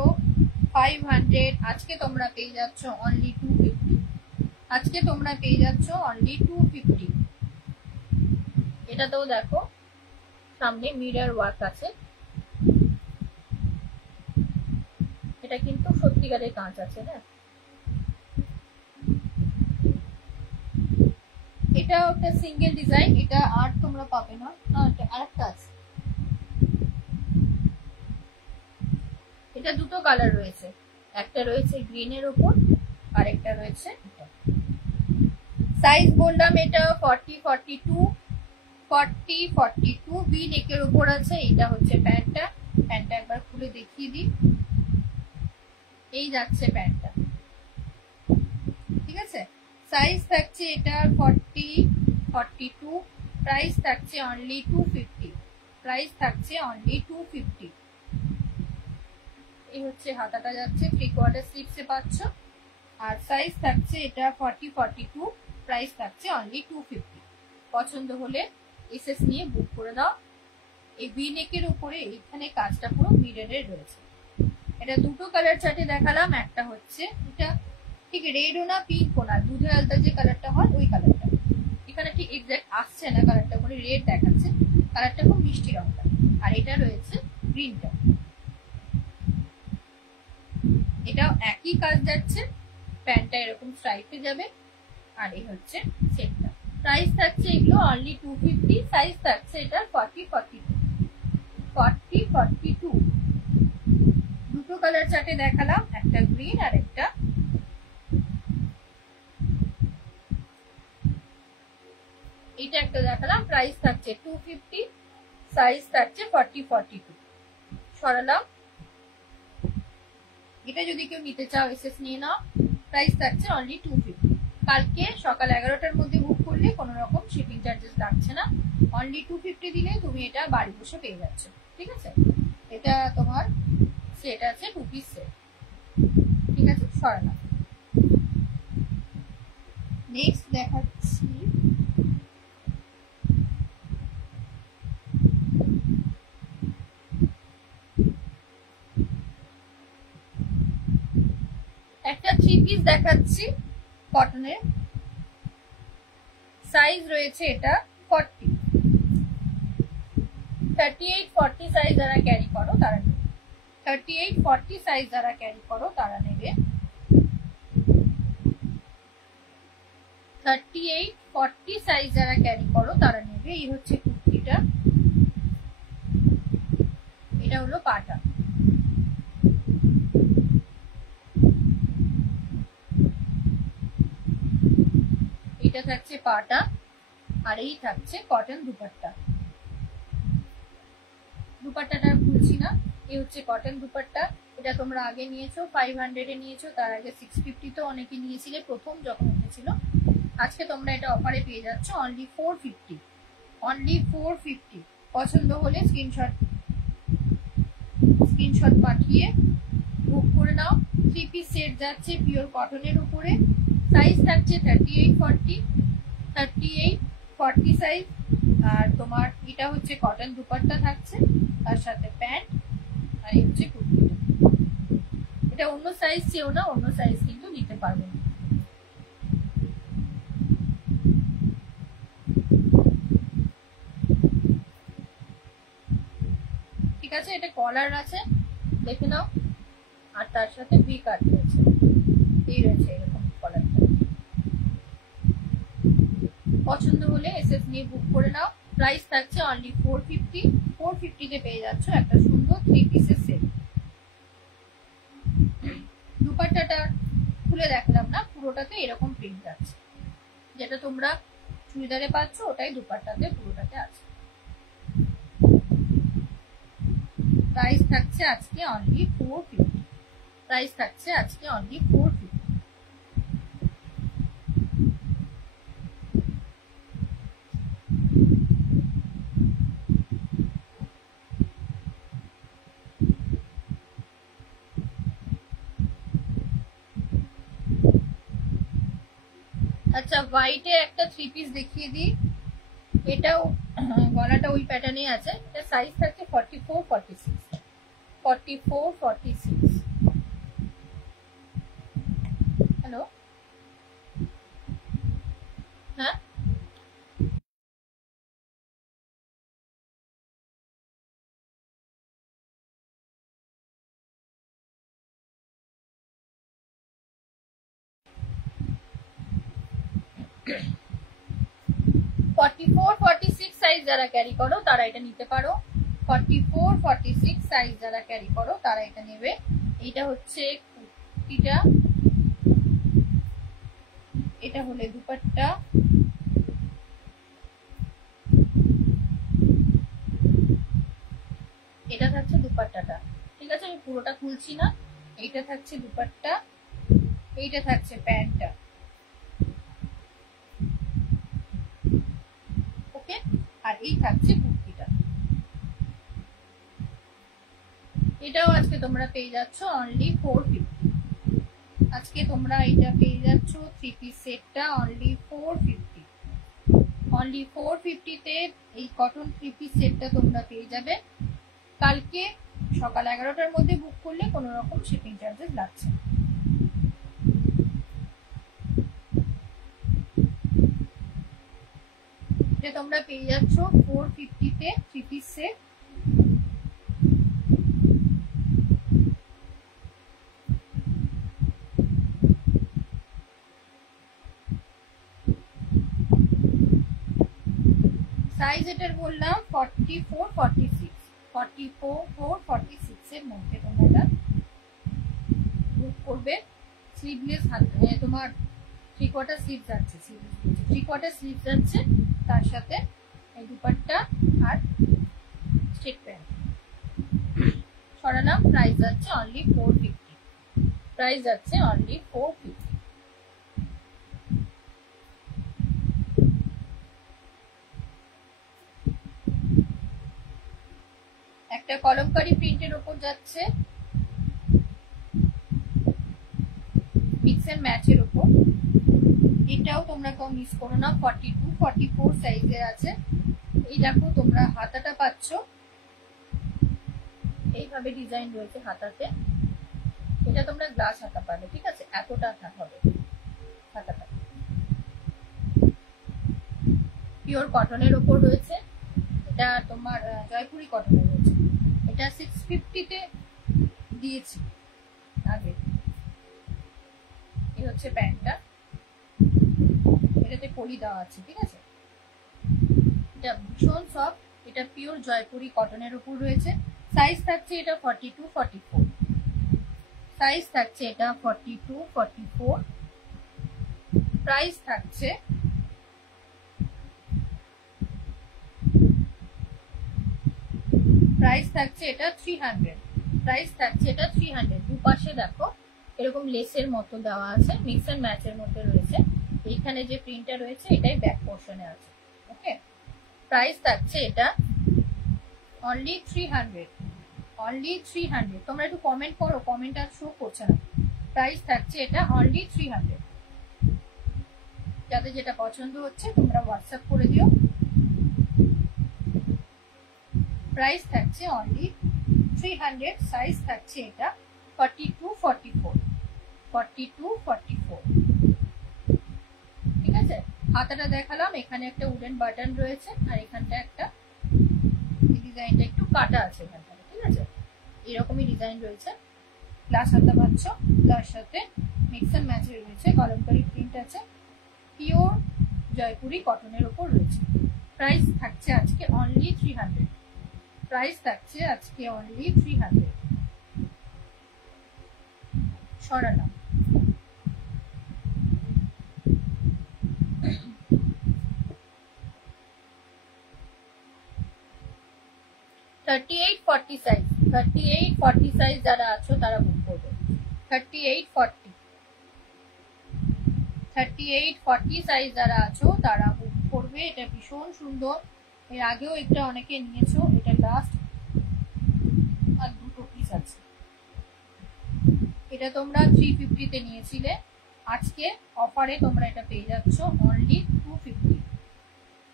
500, আজকে তোমরা পেয়ে যাচ্ছ অনলি 250। আজকে তোমরা পেয়ে যাচ্ছ অনলি 250। এটাতেও দেখো সামনে মিরর ওয়ার্ক আছে, এটা কিন্তু সত্যিকারের কাঁচ আছে, হ্যাঁ। এটা একটা সিঙ্গেল ডিজাইন, এটা আর তোমরা পাবে না। এটা আরেকটা আছে, এটা দুটো কালার রয়েছে, একটা রয়েছে গ্রিনের উপর আর একটা রয়েছে এটা। সাইজ বললাম এটা 40, 42, 40, 42 ভি নেকের উপর আছে। এটা হচ্ছে প্যান্টটা। প্যান্টটা একবার খুলে দেখিয়ে দিই। এই যাচ্ছে প্যান্টটা, ঠিক আছে। সাইজ থাকছে এটা 40, 42। প্রাইস থাকছে অনলি 250। প্রাইস থাকছে অনলি 250। এই হচ্ছে হাতাটা যাচ্ছে, 3/4 স্লিভসে পাচ্ছ। আর সাইজ থাকছে এটা 40, 42। প্রাইস থাকছে অনলি 250। পছন্দ হলে এসএস নিয়ে বুক করে দাও। এই ভি নেকের উপরে এখানে কাজটা পুরো মিররের রয়েছে। এটা দুটো কালার চার্টে দেখালাম, একটা হচ্ছে এটা ঠিক রেডও না পিঙ্কও না, দুধে আলতা যে কালারটা হয় ওই কালারটা। এখানে ঠিক এক্সাক্ট আসছে না কালারটা, ওখানে রেড দেখাচ্ছে, কালারটা খুব মিষ্টি রঙটা। আর এটা রয়েছে গ্রিনটা। এটাও একই কাজ যাচ্ছে, প্যান্টটা এরকম স্ট্রাইপে যাবে, আর এই হচ্ছে সেটটা। প্রাইস থাকছে এগুলো অনলি 250, সাইজ থাকছে এটা 40-42। দুটো কালার চার্টে দেখালাম, একটা গ্রিন আর একটা এটা একটা দেখালাম। প্রাইস থাকছে 250, সাইজ থাকছে 40-42। সরালাম। এটা যদি কেউ নিতে চাও এসএস নিয়ে নাও, প্রাইস থাকছে অনলি 250। কালকে সকাল 11টার মধ্যে বুক করলে কোনো রকম শিপিং চার্জেস লাগছে না, অনলি 250 দিলে তুমি এটা বাড়ি বসে পেয়ে যাচ্ছ। ঠিক আছে, এটা তোমার সেট আছে 2 পিস সেট। ঠিক আছে, সরালাম। নেক্সট দেখাচ্ছি একটা 3 পিস দেখাচ্ছি কটনের। সাইজ রয়েছে এটা 40, 38-40 সাইজ যারা ক্যারি করো তারা নেবে। 38-40 সাইজ যারা ক্যারি করো তারা নেবে। 38-40 সাইজ যারা ক্যারি করো তারা নেবে। এই হচ্ছে কুর্তিটা, এটা হলো পাটা। এটা থাকছে পাটা, আর এই থাকছে কটন দুপাট্টা। দুপাট্টাটা খুলছি না, এই হচ্ছে কটন দুপাট্টা। এটা তোমরা আগে নিয়েছো 500-এ নিয়েছো, তার আগে 650 তো অনেকে নিয়েছিলে প্রথম যখন উঠেছিল। আজকে তোমরা এটা অফারে পেয়ে যাচ্ছ অনলি 450, অনলি 450। পছন্দ হলে স্ক্রিনশট পাঠিয়ে বুক করে নাও। 3 পিস সেট যাচ্ছে পিওর কটনের উপরে। সাইজ থাকছে 38-40 সাইজ। আর তোমার এটা হচ্ছে কটন দুপাট্টা থাকছে, তার সাথে প্যান্ট, আর এই হচ্ছে কুর্তিটা। এটা অন্য সাইজ চেও না, অন্য সাইজ কিন্তু নিতে পারবে না। ঠিক আছে, এটা কলার আছে, দেখে নাও, আর তার সাথে ভি কাট রয়েছে, এই রয়েছে এরকম কলারটা। পছন্দ হলে এসএস নিয়ে বুক করে নাও। প্রাইস থাকছে অনলি 450। 450-তে পেয়ে যাচ্ছ একটা সুন্দর 3 পিসের সেট। দুপাট্টাটা খুলে দেখালাম না, পুরোটাতে এরকম প্রিন্ট আছে, যেটা তোমরা চুড়িদারে পাচ্ছ ওটাই দুপাট্টাতে পুরোটাতে আছে। প্রাইস থাকছে আজকে অনলি 450। প্রাইস থাকছে আজকে অনলি 450। আচ্ছা, হোয়াইটে একটা 3 পিস দেখিয়ে দিই। এটাও গলাটা ওই প্যাটার্নে আছে। এটা সাইজ থাকে 44-46। 44-46। হ্যালো, হ্যাঁ, সাইজ যারা ক্যারি করো তারা এটা নিতে পারো। 44-46 সাইজ যারা ক্যারি করো তারা এটা নেবে। এটা হচ্ছে কুর্তিটা, এটা হলে দুপাট্টা, এটা থাকছে দুপাট্টাটা। ঠিক আছে, আমি পুরোটা খুলছি না। এইটা থাকছে দুপাট্টা, এইটা থাকছে প্যান্টটা। ওকে, আর এই থাকছে কুর্তিটা। এটাও আজকে তোমরা পেয়ে যাচ্ছ অনলি 450। আজকে তোমরা এটা পেয়ে যাচ্ছ 3 পিস সেটটা অনলি 450। অনলি 450-তে এই কটন 3 পিস সেটটা তোমরা পেয়ে যাবে। কালকে সকাল 11টার মধ্যে বুক করলে কোনো রকম শিপিং চার্জেস লাগছে না। এটা তোমরা পেয়ে যাচ্ছ 450-তে 3 পিস সেট। সাইজ এটার বললাম 44 46, 44 46 এর মধ্যে তোমরা এটা বুক করবে। স্লিভলেস হাত, তোমার 3/4 স্লিভ যাচ্ছে, 3/4 স্লিভ যাচ্ছে, তার সাথে এই দুপাট্টা আর স্ট্রেট প্যান্ট। সরালাম। প্রাইস যাচ্ছে অনলি 450, প্রাইস যাচ্ছে অনলি 450। একটা কলমকারী প্রিন্টের উপর যাচ্ছে, মিক্স এন্ড ম্যাচের উপর। এটাও তোমরা কেউ মিস করো না, 42 44 সাইজের আছে। এই দেখো তোমরা হাতাটা পাচ্ছ, এইভাবে ডিজাইন রয়েছে হাতাতে। এটা তোমরা গ্লাস হাতা পাবে, ঠিক আছে, এতটা হবে হাতাটা। পিওর কটনের উপর রয়েছে, এটা তোমার জয়পুরি কটনের রয়েছে। এটা 650 তে দিয়েছি আগে। এই হচ্ছে প্যান্টটা, এটাতে কলি দেওয়া আছে, ঠিক আছে। এটা ভীষণ সফট, এটা পিওর জয়পুরি কটনের উপর রয়েছে। সাইজ থাকছে এটা 42 44, সাইজ থাকছে এটা 42 44। প্রাইস থাকছে এটা 300, প্রাইস থাকছে এটা 300। দুপাশে দেখো এরকম লেসের মতো দেওয়া আছে, মিক্স এন্ড ম্যাচের মধ্যে রয়েছে। এইখানে যে প্রিন্টটা রয়েছে এটাই ব্যাক পোর্শনে আছে। ওকে, প্রাইস থাকছে এটা অনলি 300, অনলি 300। তোমরা একটু কমেন্ট করো, কমেন্ট আর শো করছে না। প্রাইস থাকছে এটা অনলি 300। যাদের যেটা পছন্দ হচ্ছে তোমরা হোয়াটসঅ্যাপ করে দিও। প্রাইস থাকছে অনলি 300, সাইজ থাকছে এটা 42 44, 42 44, ঠিক আছে। হাতাটা দেখালাম, এখানে একটা উডেন বাটন রয়েছে, আর এখানটা একটা ডিজাইনটা একটু কাটা আছে এখানটা, ঠিক আছে। এরকমই ডিজাইন রয়েছে। গ্লাস হাতা পাচ্ছ, তার সাথে মিক্স এন্ড ম্যাচের রয়েছে, কলমকারী প্রিন্ট আছে, পিওর জয়পুরি কটনের উপর রয়েছে। প্রাইস থাকছে আজকে অনলি 300, প্রাইস থাকছে আজকে অনলি 300। সরালাম। থার্টি এইট 40 সাইজ, 38 40 সাইজ যারা আছো তারা বুক করবে। 38 40 সাইজ যারা আছো তারা বুক করবে। এটা ভীষণ সুন্দর, এর আগেও একটা অনেকে নিয়েছো, এটা লাস্ট আর দুটো পিস আছে। এটা তোমরা 350 তে নিয়েছিলে, আজকে অফারে তোমরা এটা পেয়ে যাচ্ছ অনলি 250,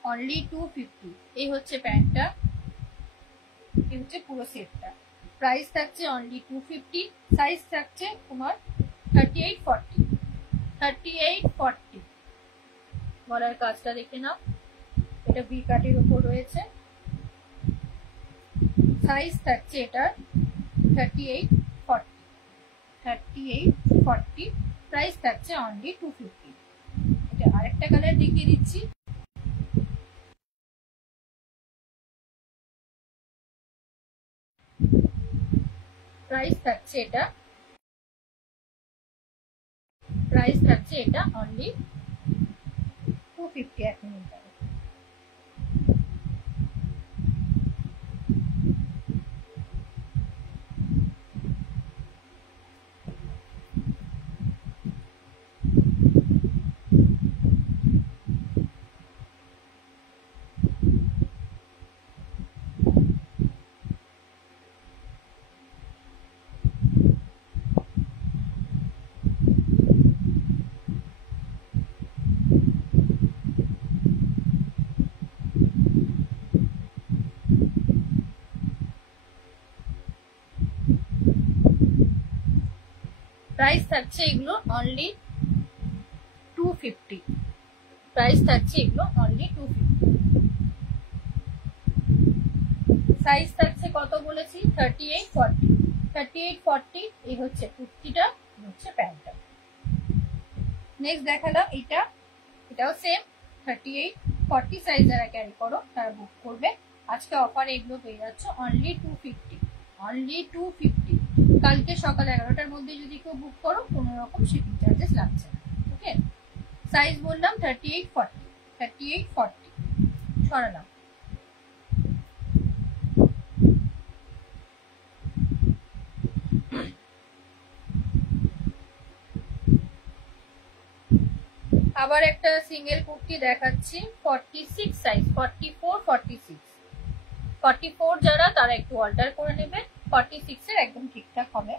অনলি 250। এই হচ্ছে প্যান্টটা, এই হচ্ছে পুরো সেটটা। প্রাইস থাকছে অনলি 250, সাইজ থাকছে তোমার 38 40, 38 40। গলার কাজটা দেখে নাও, এটা ভি কাটের উপর রয়েছে। সাইজ থাকছে এটা 38 40, 38 40। প্রাইস থাকছে অনলি 250। এটা আরেকটা কালার দেখিয়ে দিচ্ছি। প্রাইস থাকছে এটা, প্রাইস থাকছে এটা অনলি 250 এক মিনিট। প্রাইস থাকছে এগুলো অনলি 250, প্রাইস থাকছে এগুলো অনলি 250। সাইজ থাকছে কত বলেছি, 38 40, 38 40। এই হচ্ছে কুর্তিটা, হচ্ছে প্যান্টটা। নেক্সট দেখালাম এটা, এটাও সেম 38 40 সাইজ যারা ক্যারি করো তারা বুক করবে। আজকে অফারে এগুলো পেয়ে যাচ্ছ অনলি 250, অনলি 250। কালকে সকাল 11টার মধ্যে যদি কেউ বুক করো কোনো রকম শিপিং চার্জেস লাগছে না। ওকে, সাইজ বললাম 38-40, 38-40 সরালাম। আবার একটা সিঙ্গেল কুর্তি দেখাচ্ছি 46 সাইজ, 44-46, 44 যারা তারা একটু অল্টার করে নেবে, 46 এর একদম ঠিকঠাক হবে।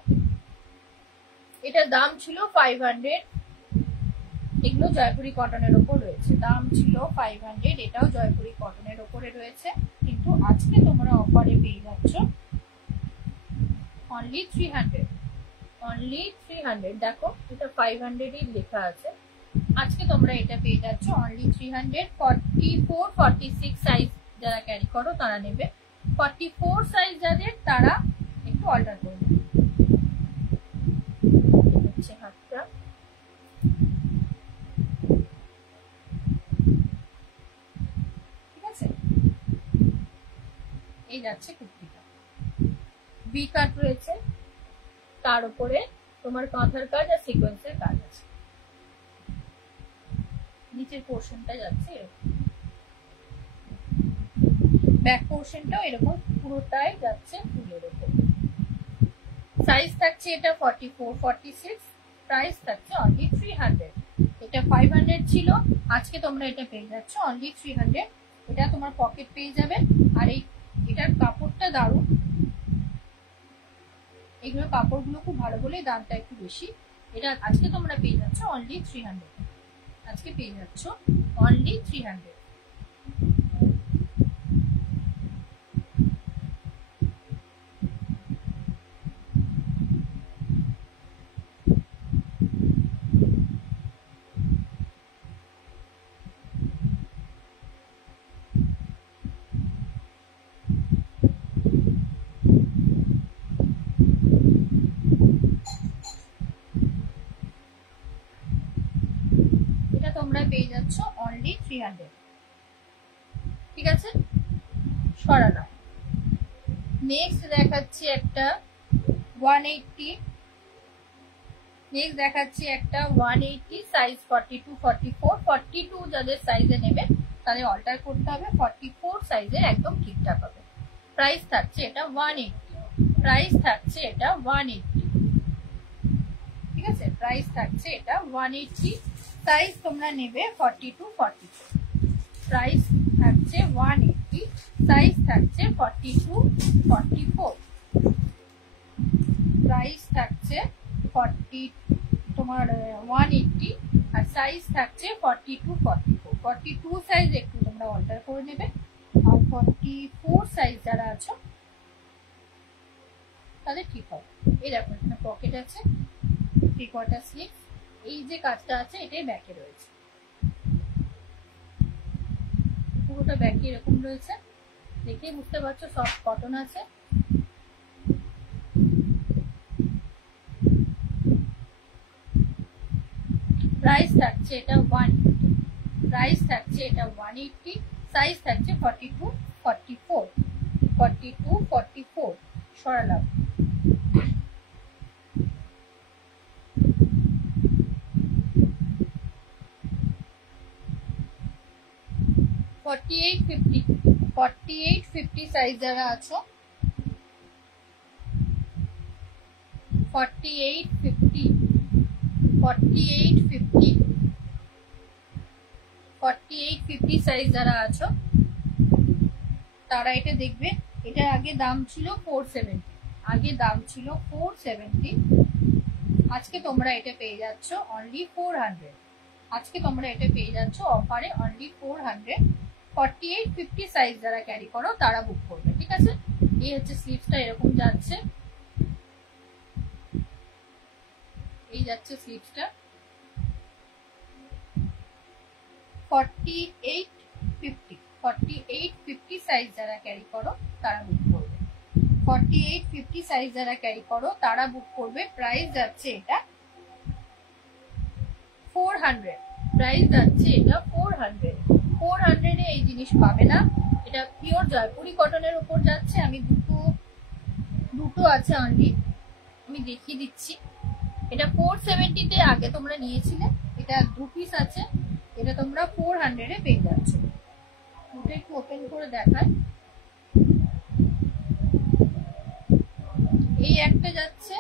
এটার দাম ছিল 500, এগুলো জয়পুরি কটনের ওপর রয়েছে, দাম ছিল 500, এটাও জয়পুরি কটনের ওপরে রয়েছে, কিন্তু আজকে তোমরা অফারে পেয়ে যাচ্ছ অনলি 300, অনলি 300। দেখো এটা 500 লেখা আছে, আজকে তোমরা এটা পেয়ে যাচ্ছ অনলি 300। 44-46 সাইজ যারা ক্যারি করো তারা নেবে, 44 সাইজ যাদের তারা একটু অল্টার করবে। হচ্ছে হাতটা, ঠিক আছে। এই যাচ্ছে কুর্তিটা, ভি কাট রয়েছে, তার উপরে তোমার কাঁথার কাজ আর সিকোয়েন্সের কাজ আছে। নিচের পোর্শনটা যাচ্ছে এরকম, ব্যাক পোর্শনটাও এরকম পুরোটাই যাচ্ছে ফুলের উপর। সাইজ থাকছে এটা 44-46, প্রাইস থাকছে অনলি 300। এটা 500 ছিল, আজকে তোমরা এটা পেয়ে যাচ্ছ অনলি 300। এটা তোমার পকেট পেয়ে যাবে, আর এটার কাপড়টা দারুণ, এগুলো কাপড়গুলো খুব ভালো বলে দামটা একটু বেশি। এটা আজকে তোমরা পেয়ে যাচ্ছ অনলি 300, আজকে পেয়ে যাচ্ছ অনলি 300। তোমরা পেয়ে যাচ্ছ অনলি 300, ঠিক আছে। সরানো। নেক্সট দেখাচ্ছি একটা 180, নেক্সট দেখাচ্ছি একটা 180 সাইজ 42-44, 42 যাদের সাইজে নেবে তাহলে অল্টার করতে হবে, 44 সাইজের একদম ঠিকঠাক হবে। প্রাইস থাকছে এটা 180, প্রাইস থাকছে এটা 180, ঠিক আছে। প্রাইস থাকছে এটা 180, সাইজ তোমরা নেবে 42-44, প্রাইস থাকছে 180, সাইজ থাকছে 42-44, প্রাইস থাকছে 180 আর সাইজ থাকছে 42-44। 42 সাইজ একটু তোমরা অল্টার করে নেবে, আর 44 সাইজ যারা আছো তাহলে ঠিক হবে। এই দেখো এখানে পকেট আছে, 3/4 স্লিভ, এই যে কাজটা আছে এটাই ব্যাকে রয়েছে, পুরোটা ব্যাকে এরকম রয়েছে, দেখেই বুঝতে পারছো সফট কটন আছে। প্রাইস থাকছে এটা 180, প্রাইস থাকছে এটা 180, সাইজ থাকছে 42-44, 42-44 সরালাম। 48-50 সাইজ যারা আছো, 48-50 সাইজ যারা আছো তারা এটা দেখবে। এটা আগে দাম ছিল 470, আগে দাম ছিল 470, আজকে তোমরা এটা পেয়ে যাচ্ছ অনলি 400, আজকে তোমরা এটা পেয়ে যাচ্ছ অফারে অনলি 400। 48-50 সাইজ যারা ক্যারি করো তারা বুক করবে, ঠিক আছে। এই হচ্ছে স্লিভসটা এরকম যাচ্ছে, এই যাচ্ছে স্লিভসটা। 48-50 সাইজ যারা ক্যারি করো তারা বুক করবে, 48-50 সাইজ যারা ক্যারি করো তারা বুক করবে। প্রাইস যাচ্ছে এটা 400, প্রাইস যাচ্ছে এটা 400, 400 এই জিনিস পাবে না। এটা পিওর জয়পুরি কটনের উপর যাচ্ছে। আমি দুটো আছে অনলি, আমি দেখিয়ে দিচ্ছি। এটা 470 আগে তোমরা নিয়েছিলে, এটা 2 পিস আছে, এটা তোমরা 400 পেয়ে যাচ্ছ। দুটো একটু ওপেন করে দেখায়। এই একটা যাচ্ছে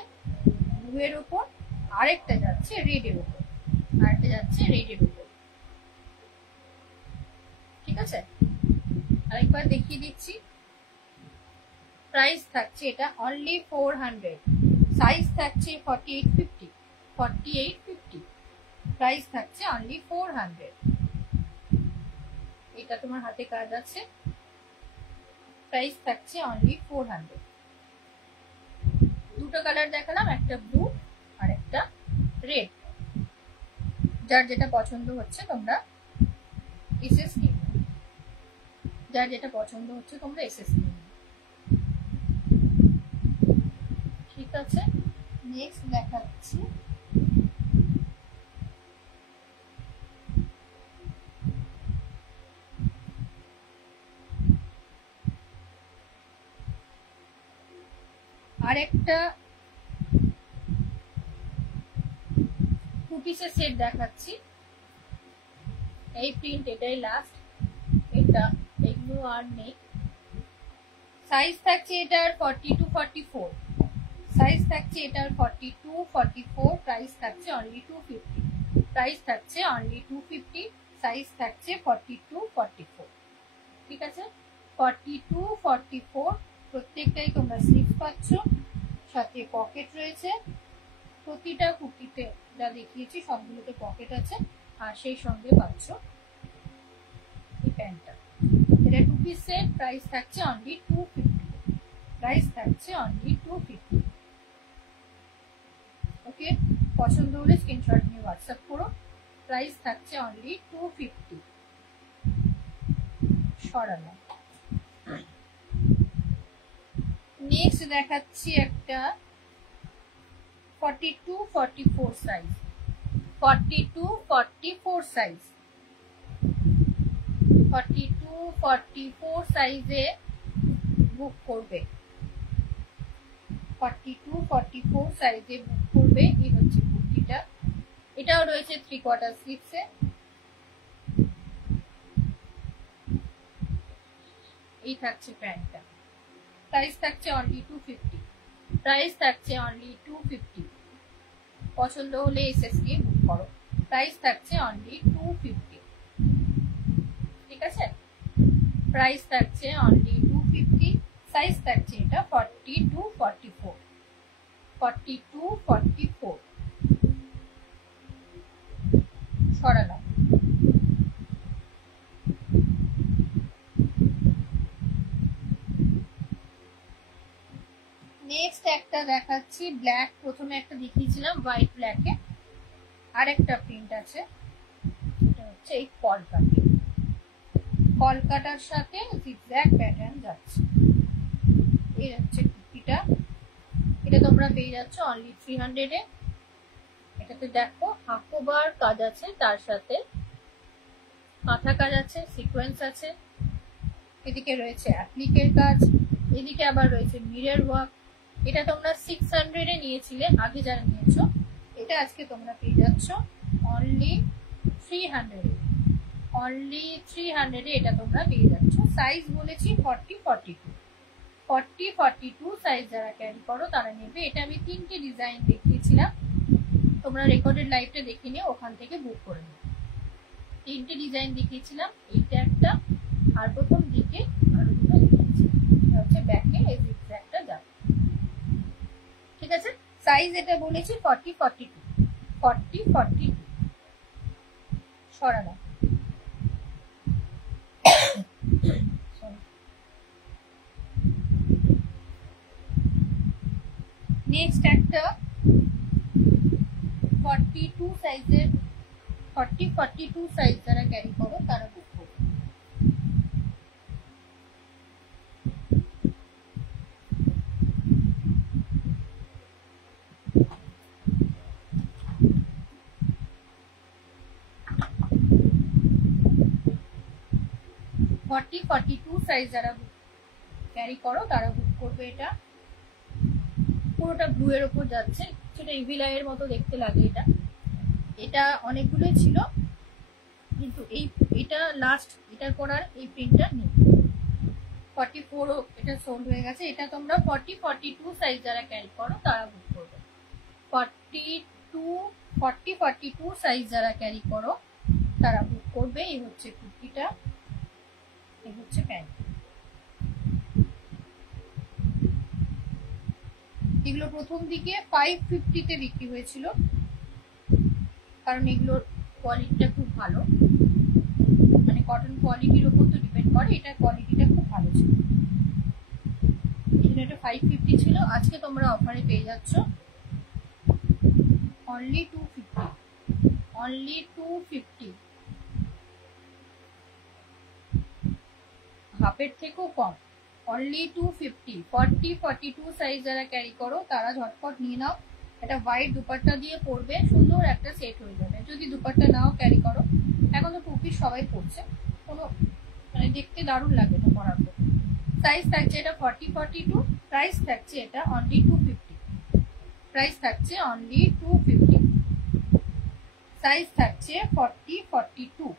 ব্লুয়ের উপর, আরেকটা যাচ্ছে রেডের উপর, আরেকটা যাচ্ছে রেডের উপর। ঠিক আছে, আরেকবার দেখিয়ে দিচ্ছি। প্রাইস থাকছে এটা অনলি 400, সাইজ থাকছে 4850, প্রাইস থাকছে অনলি 400। এটা তোমার হাতে কাজ আছে, প্রাইস থাকছে অনলি 400। দুটো কালার দেখালাম, একটা ব্লু আর একটা রেড। যার যেটা পছন্দ হচ্ছে তোমরা এসএস নিবে, যার যেটা পছন্দ হচ্ছে তোমরা এসএস নিবে। ঠিক আছে, নেক্সট দেখাচ্ছি আরেকটা 2 পিসের সেট দেখাচ্ছি। এই প্রিন্ট এটাই লাস্ট, এটা এগুলো আর নেই। সাইজ থাকছে এটার 42-44, সাইজ থাকছে এটার 42-44, প্রাইস থাকছে অনলি 250, প্রাইস থাকছে অনলি 250, সাইজ থাকছে 42-44। ঠিক আছে, 42-44 প্রত্যেকটাই তোমরা স্লিভ পাচ্ছ, সাথে পকেট রয়েছে। প্রতিটা কুর্তিতে যা দেখিয়েছি সবগুলোতে পকেট আছে, আর সেই সঙ্গে পাচ্ছ এই প্যান্টটা। এটা 2 পিস সেট, প্রাইস থাকছে অনলি 250, প্রাইস থাকছে অনলি 250। ওকে, পছন্দ হলে স্ক্রিনশট নিয়ে হোয়াটসঅ্যাপ করো। প্রাইস থাকছে অনলি 250। সরানো। নেক্সট দেখাচ্ছি একটা 42-44 সাইজ, 42-44 সাইজ, 42-44 সাইজে বুক করবে, 42-44 সাইজে বুক করবে। এই হচ্ছে কুর্তিটা, এটাও রয়েছে 3/4 স্লিভসে। এই থাকছে প্যান্টটা, প্রাইস থাকছে অনলি 250, প্রাইস থাকছে অনলি 250। পছন্দ হলে এসএস দিয়ে বুক করো, প্রাইস থাকছে অনলি 250। ঠিক আছে, প্রাইস থাকছে অনলি 250, সাইজ থাকছে এটা 42-44, 42-44। সরালাম। নেক্সট একটা দেখাচ্ছি ব্ল্যাক, প্রথমে একটা দেখিয়েছিলাম হোয়াইট ব্ল্যাকে, আরেকটা প্রিন্ট আছে, এটা হচ্ছে এই কলকাটি, কলকাটার সাথে জিগজ্যাগ প্যাটার্ন যাচ্ছে। এই হচ্ছে কুর্তিটা, এটা তোমরা পেয়ে যাচ্ছ অনলি 300 এ। এটাতে দেখো হাফ ওভার কাজ আছে, তার সাথে কাঁথা কাজ আছে, সিকোয়েন্স আছে, এদিকে রয়েছে অ্যাপ্লিকের কাজ, এদিকে আবার রয়েছে মিরর ওয়ার্ক। এটা তোমরা 600 এ নিয়েছিলে আগে যারা নিয়েছো, এটা আজকে তোমরা পেয়ে যাচ্ছ অনলি 300 এ, অনলি 300 এ এটা তোমরা পেয়ে যাচ্ছ। সাইজ বলেছি 40-42 সাইজ যারা ক্যারি করো তারা নেবে। এটা আমি 3টে ডিজাইন দেখিয়েছিলাম, তোমরা রেকর্ডেড লাইভটা দেখে নিও, ওখান থেকে বুক করে নিও। 3টে ডিজাইন দেখিয়েছিলাম, এইটা একটা, আর প্রথম দিকে আরো দুটো দেখিয়েছিলাম, এটা হচ্ছে ব্যাকে এই জিগজ্যাগটা যাবে। ঠিক আছে, সাইজ এটা বলেছি 40-42। সরানো। নেক্সট একটা 42 সাইজের, 40-42 সাইজ যারা ক্যারি করো তারা বুক করো। 40-42 সাইজ যারা ক্যারি করো তারা বুক করবে। এটা পুরোটা ব্লু এর উপর যাচ্ছে, সেটা ইভিলাইয়ের মতো দেখতে লাগে। এটা অনেকগুলোই ছিল, কিন্তু এটা লাস্ট, এটার পর আর এই প্রিন্টটা নেই। 44 এটা সোল্ড হয়ে গেছে। এটা তোমরা 40-42 সাইজ যারা ক্যারি করো তারা বুক করবে। 40-42 সাইজ যারা ক্যারি করো তারা বুক করবে। এই হচ্ছে কুর্তিটা, এই হচ্ছে প্যান্ট। এগুলো প্রথম দিকে 550-তে বিক্রি হয়েছিল, কারণ এগুলোর কোয়ালিটিটা খুব ভালো, মানে কটন কোয়ালিটির উপর তো ডিপেন্ড করে, এটা কোয়ালিটিটা খুব ভালো ছিল, এটা 550 ছিল। আজকে তোমরা অফারে পেয়ে যাচ্ছ অনলি 250, হাফের থেকেও কম, অনলি 250। 40-42 সাইজ যারা ক্যারি করো তারা ঝটপট নিয়ে নাও। এটা হোয়াইট দুপাট্টা দিয়ে পরবে, সুন্দর একটা সেট হয়ে যাবে। যদি দুপাট্টা নাও ক্যারি করো, এখন তো টু পিস সবাই পরছে, কোনো মানে দেখতে দারুণ লাগে এটা পরার পর। সাইজ থাকছে এটা 40-42, প্রাইস থাকছে এটা অনলি 250, প্রাইস থাকছে অনলি 250। সাইজ থাকছে 40-42,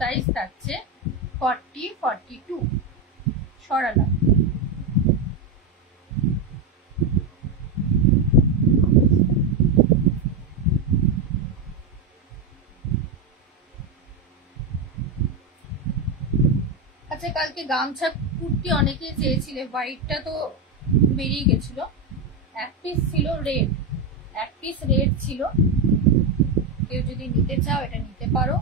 সাইজ থাকছে 40-42। সরালাম। আচ্ছা, কালকে গামছা কুর্তি অনেকে চেয়েছিলে, হোয়াইটটা তো বেরিয়ে গেছিল, এক পিস ছিল রেড, এক পিস রেড ছিল, কেউ যদি নিতে চাও এটা নিতে পারো।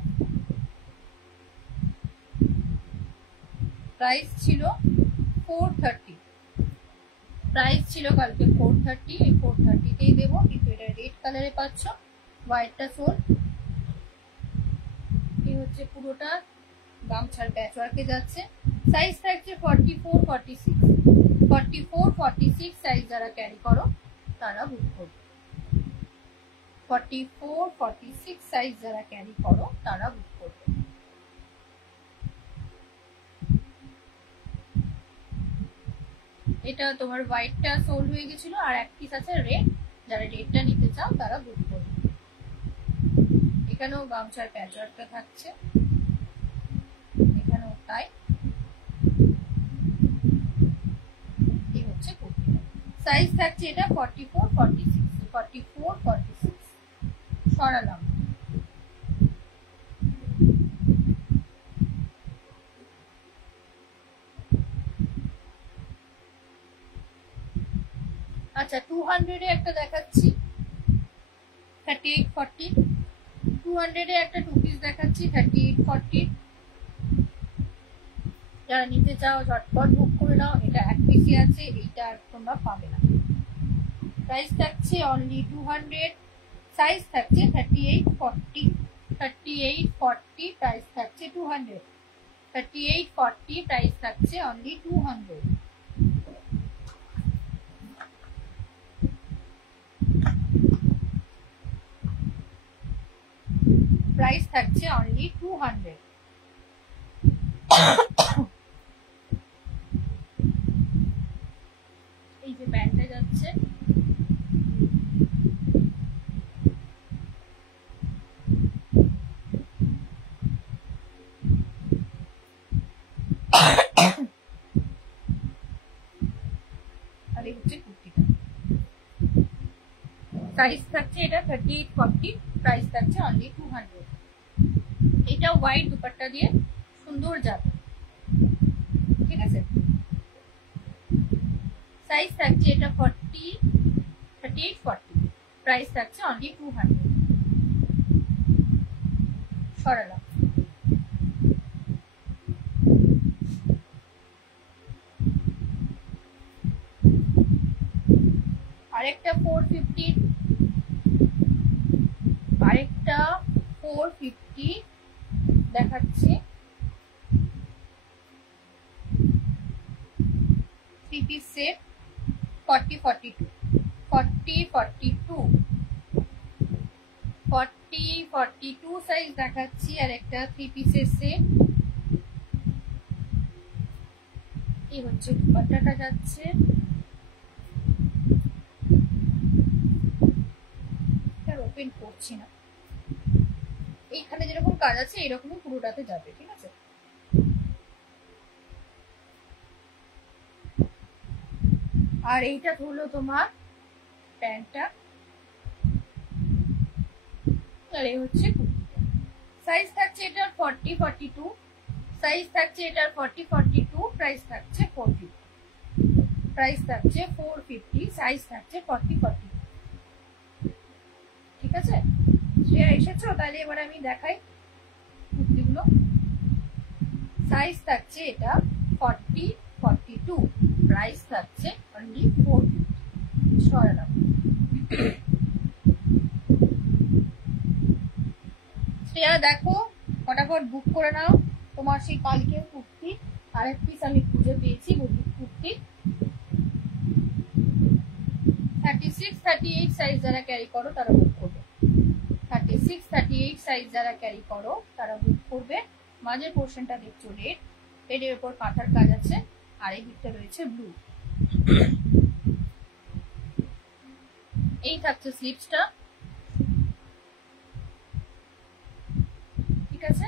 প্রাইস ছিল 430, প্রাইস ছিল কালকে 430, এই 430তেই দেবো, কিন্তু এটা রেড কালারে পাচ্ছ, হোয়াইটটা সোল। এই হচ্ছে পুরোটা গামছার প্যাচওয়ার্কে যাচ্ছে। সাইজ থাকছে 44-46 সাইজ যারা ক্যারি করো তারা বুক করবে। 44-46 সাইজ যারা ক্যারি করো তারা বুক করবে। এটা তোমার হোয়াইটটা সোল্ড হয়ে গেছিল, আর এক পিস আছে রেড, যারা রেডটা নিতে চাও তারা বুক করবে। এখানেও গামছার প্যাচওয়ার্কটা থাকছে, এখানেও তাই। এই হচ্ছে কুর্তিটা, সাইজ থাকছে এটা 44-46। সরালাম। আচ্ছা, 200 এ একটা দেখাচ্ছি 38-40, 200 এ একটা টু পিস দেখাচ্ছি 38-40। যারা নিতে চাও ঝটপট বুক করে নাও, এটা এক পিসই আছে, এইটা আর তোমরা পাবে না। প্রাইস থাকছে অনলি 200, সাইজ থাকছে 38-40, প্রাইস থাকছে 200, 38-40 প্রাইস থাকছে অনলি 200। প্রাইস থাকছে অনলি 200। এই যে প্যান্টটা যাচ্ছে, আর এই হচ্ছে কুর্তিটা। সাইজ থাকছে এটা 38-40, প্রাইস থাকছে অনলি 200। এটা হোয়াইট দুপাট্টা দিয়ে সুন্দর যাবে, ঠিক আছে। সাইজ থাকছে এটা 38-40, প্রাইস থাকছে অনলি 200। সরালাম। আরেকটা 450 দেখাচ্ছি, 3 পিস সেট 40-42 সাইজ দেখাচ্ছি, আর একটা 3 পিসের সেট কি হচ্ছে, দুপাট্টাটা যাচ্ছে, ওপেন করছি না, এইখানে যেরকম কাজ আছে এরকমই পুরোটাতে যাবে, ঠিক আছে। আর এইটা হলো তোমার প্যান্টটা, আর এই হচ্ছে কুর্তিটা। সাইজ থাকছে এটার 40-42, সাইজ থাকছে এটার 40-42, প্রাইস থাকছে 450, প্রাইস থাকছে 450, সাইজ থাকছে 40-42, ঠিক আছে। শ্রেয়া এসেছো, তাহলে এবার আমি দেখাই কুর্তিগুলো। সাইজ থাকছে এটা 40-42, প্রাইস থাকছে অনলি 450। শ্রেয়া দেখো, ফটাফট বুক করে নাও তোমার সেই কালকের কুর্তি। আরেক পিস আমি খুঁজে পেয়েছি বুটিক কুর্তি, 36-38 সাইজ যারা ক্যারি করো তারা বুক করবে, 36-38 সাইজ যারা ক্যারি করো তারা বুক করবে। মাঝের পোর্শনটা দেখছো রেড, রেডের উপর কাঁথার কাজ আছে, আর এই দিকটা রয়েছে ব্লু। এই থাকছে স্লিভসটা, ঠিক আছে।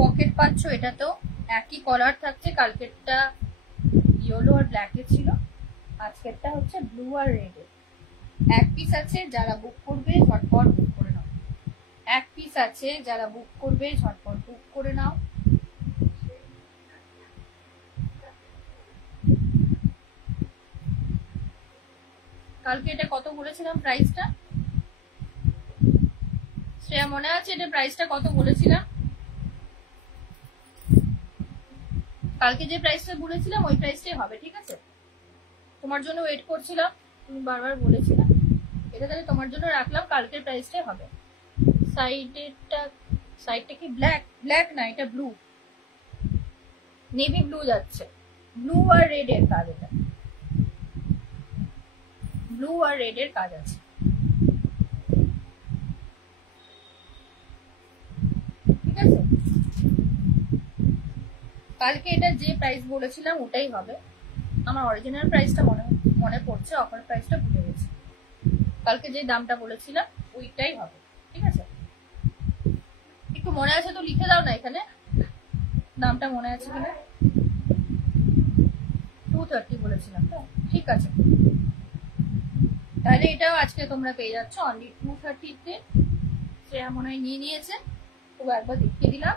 পকেট পাচ্ছ, এটা তো একই কলার থাকছে, কালকেরটা ইয়েলো আর ব্ল্যাকে ছিল, আজকেরটা হচ্ছে ব্লু আর রেডে। এক পিস আছে, যারা বুক করবে ঝটপট বুক করে নাও, এক পিস আছে, যারা বুক করবে ঝটপট বুক করে নাও। কালকে এটা কত বলেছিলাম প্রাইসটা? শ্রেয়া মনে আছে এটা প্রাইসটা কত বলেছিলাম? কালকে যে প্রাইসটা বলেছিলাম ওই প্রাইসটাই হবে, ঠিক আছে। তোমার জন্য ওয়েট করছিলাম, তুমি বারবার বলেছিলে, এটা তাহলে তোমার জন্য রাখলাম, কালকের প্রাইসটাই হবে। সাইডটা কি ব্ল্যাক? ব্ল্যাক না, এটা ব্লু, নেভি ব্লু যাচ্ছে, ব্লু আর রেড এর কাজ, এটা ব্লু আর রেড এর কাজ আছে, ঠিক আছে। কালকে এটা যে প্রাইস বলেছিলাম ওটাই হবে, আমার অরিজিনাল প্রাইসটা মনে পড়ছে, অফার প্রাইসটা ভুলে গেছি। কালকে যে দামটা বলেছিলাম ওইটাই হবে, ঠিক আছে। একটু মনে আছে তো লিখে দাও না এখানে, দামটা মনে আছে কিনা। 230 বলেছিলাম তো, ঠিক আছে। তাহলে এটাও আজকে তোমরা পেয়ে যাচ্ছ অনলি 230-তে। শ্রেয়া মনে হয় নিয়ে নিয়েছে, তো একবার দেখিয়ে দিলাম,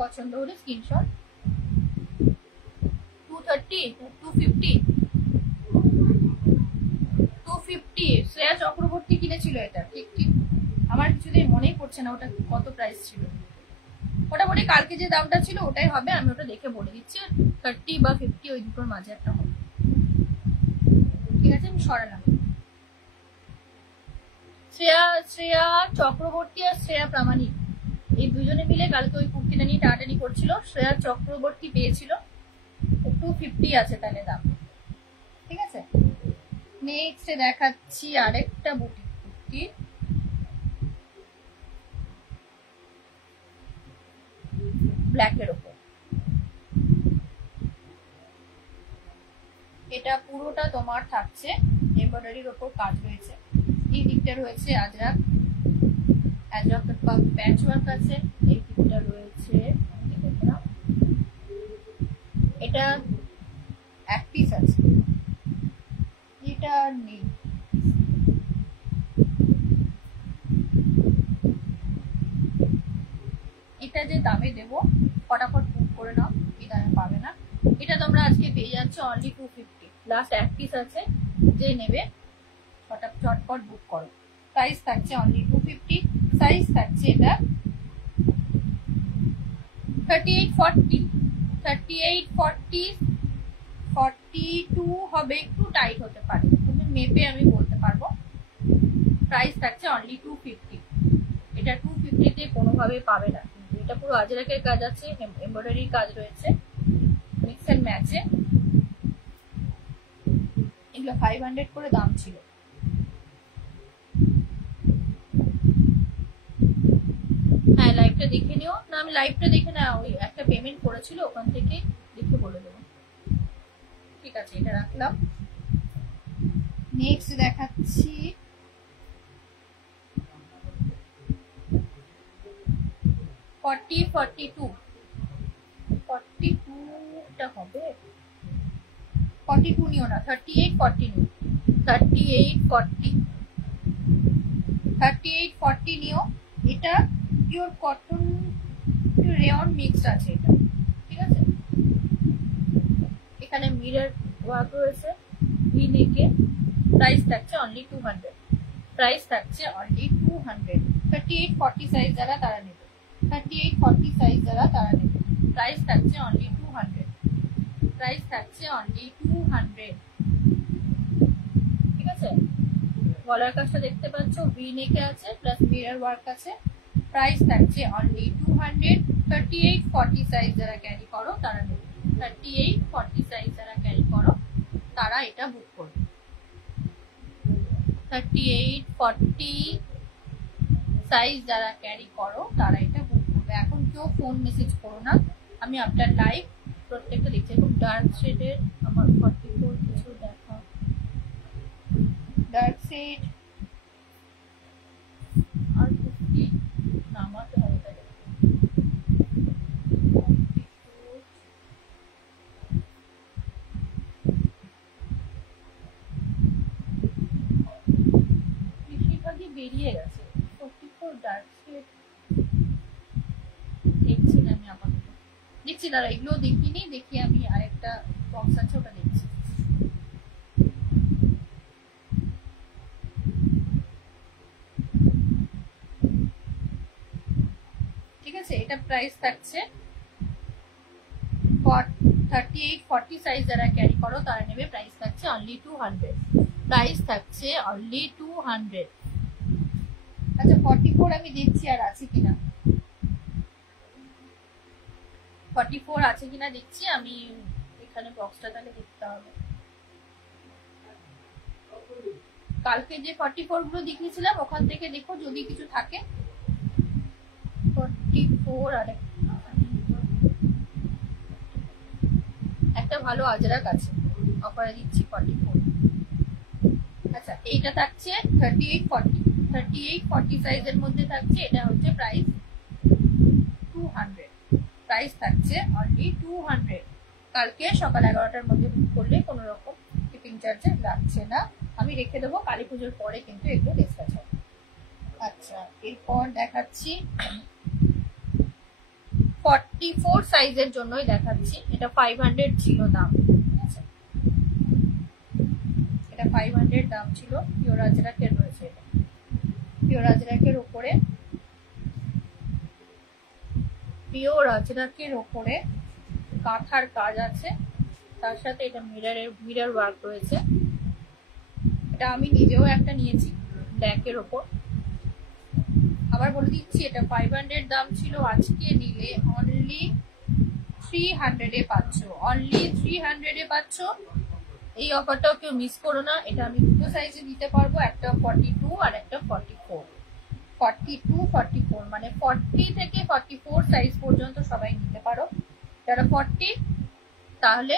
পছন্দ হলে স্ক্রিনশট। 250 শ্রেয়া চক্রবর্তী কিনেছিল এটা, ঠিক ঠিক আমার কিছুতেই মনেই পড়ছে না ওটা কত প্রাইস ছিল। মোটামুটি কালকে যে দামটা ছিল ওটাই হবে, আমি ওটা দেখে বলে দিচ্ছি, 30 বা 50 ওই দুটোর মাঝে একটা হবে, ঠিক আছে। আমি সরালাম। শ্রেয়া চক্রবর্তী আর শ্রেয়া প্রামাণিক এই দুজনে মিলে কালকে ওই কুর্তিটা নিয়ে টাটানি করছিল, শ্রেয়া চক্রবর্তী পেয়েছিল। 250 আছে তাহলে দাম, ঠিক আছে। নেক্সট দেখাচ্ছি আরেকটা বুটিক কুর্তি, ব্ল্যাকের ওপর। এটা পুরোটা তোমার থাকছে এমব্রয়ডারির ওপর কাজ রয়েছে, এই দিকটা রয়েছে আজরাক প্যাচ ওয়ার্ক আছে, এই দিকটা রয়েছে, এটা এক পিস আছে, এটা নেই। এটা যে দামে দেবো ফটাফট বুক করে নাও, এই দামে পাবে না। এটা তোমরা আজকে পেয়ে যাচ্ছ অনলি 250, লাস্ট এক পিস আছে, যে নেবে চটপট বুক করো। প্রাইস থাকছে অনলি 250, সাইজ থাকছে এটা 38-40, 42 হবে, একটু টাইট হতে পারে, কিন্তু মেপে আমি বলতে পারবো। প্রাইস থাকছে অনলি 250, এটা 250-তে কোনোভাবে পাবে না, কিন্তু এটা পুরো আজরাকের কাজ আছে, এমব্রয়ডারির কাজ রয়েছে, মিক্স এন্ড ম্যাচে। এগুলো 500 করে দাম ছিল। হ্যাঁ লাইভটা দেখে নিও না, আমি লাইভটা দেখে না, ওই একটা পেমেন্ট করেছিল ওখান থেকে দেখে বলে দেবো। ঠিক আছে, এটা রাখলাম। নেক্সট দেখাচ্ছি 42 টা হবে, 42 নিও না, 38-40 নিও, 38-40 নিও। এটা পিওর কটন রেয়ন মিক্সড আছে এটা, ঠিক আছে। এখানে মিরর ওয়ার্ক রয়েছে, ভি নেকে, প্রাইস থাকছে অনলি 200, প্রাইস থাকছে অনলি 200। 38-40 সাইজ যারা তারা নেবে, 38-40 সাইজ যারা তারা নেবে, প্রাইস থাকছে অনলি 200, প্রাইস থাকছে অনলি 200, ঠিক আছে। গলার কাজটা দেখতে পাচ্ছ, ভি নেকে আছে প্লাস মিরর ওয়ার্ক আছে, প্রাইস থাকছে অনলি 200। 38-40 সাইজ যারা ক্যারি করো তারা নেবে, 38-40 সাইজ যারা ক্যারি করো তারা এটা বুক করবে। 38-40 সাইজ যারা ক্যারি করো তারা এটা বুক করবে। এখন কেউ ফোন মেসেজ করো না, আমি আপনার লাইভ প্রত্যেকটা দেখছি। খুব ডার্ক শেডের আমার 44 কিছু দেখা, ডার্ক শেড আর 50 নামাতে হবে, তাই বেশিরভাগই বেরিয়ে গেছে। 44 ডার্ক শেড দেখছি না আমি, আপাতত দেখছি না, এগুলো দেখিনি, দেখি আমি আরেকটা বক্স আছে ওটা দেখছি। ঠিক আছে, এটা প্রাইস থাকছে 38-40 সাইজ যারা ক্যারি করো তারা নেবে, প্রাইস থাকছে অনলি 200, প্রাইস থাকছে অনলি 200। আচ্ছা 44 আমি দেখছি আর আছে কিনা, 44 আছে কিনা দেখছি আমি, এখানে বক্সটা তাহলে দেখতে হবে। কালকে যে 44 গুলো দেখিয়েছিলাম ওখান থেকে দেখো যদি কিছু থাকে। 44 আর একটা ভালো আজরাক আছে, অফারে দিচ্ছি 44। আচ্ছা এইটা থাকছে 38-40 সাইজের মধ্যে থাকছে, এটা হচ্ছে প্রাইস 200, প্রাইস থাকছে অনলি 200। কালকে সকাল 11টার মধ্যে বুক করলে কোনো রকম শিপিং চার্জে লাগছে না, আমি রেখে দেবো, কালী পুজোর পরে কিন্তু এগুলো ডিসকাস হবে। আচ্ছা এরপর দেখাচ্ছি 44 সাইজের জন্যই দেখাচ্ছি, এটা 500 ছিল দাম, ঠিক আছে, এটা 500 দাম ছিল। পিওর আজরাকের রয়েছে, এটা পিওর আজরাকের উপরে, পিওর আজরাকের উপরে কাঁথার কাজ আছে, তার সাথে এটা মিরর ওয়ার্ক রয়েছে। এটা আমি নিজেও একটা নিয়েছি ব্ল্যাকের ওপর। আবার বলে দিচ্ছি এটা 500 দাম ছিল, আজকে নিলে অনলি 300 এ পাচ্ছ, অনলি 300 এ পাচ্ছ। এই অফারটাও কেউ মিস করো না, এটা আমি দুটো সাইজে দিতে পারবো, একটা 42 আর একটা 44। 42-44 মানে 40 থেকে 44 সাইজ পর্যন্ত সবাই নিতে পারো। যারা 40 তাহলে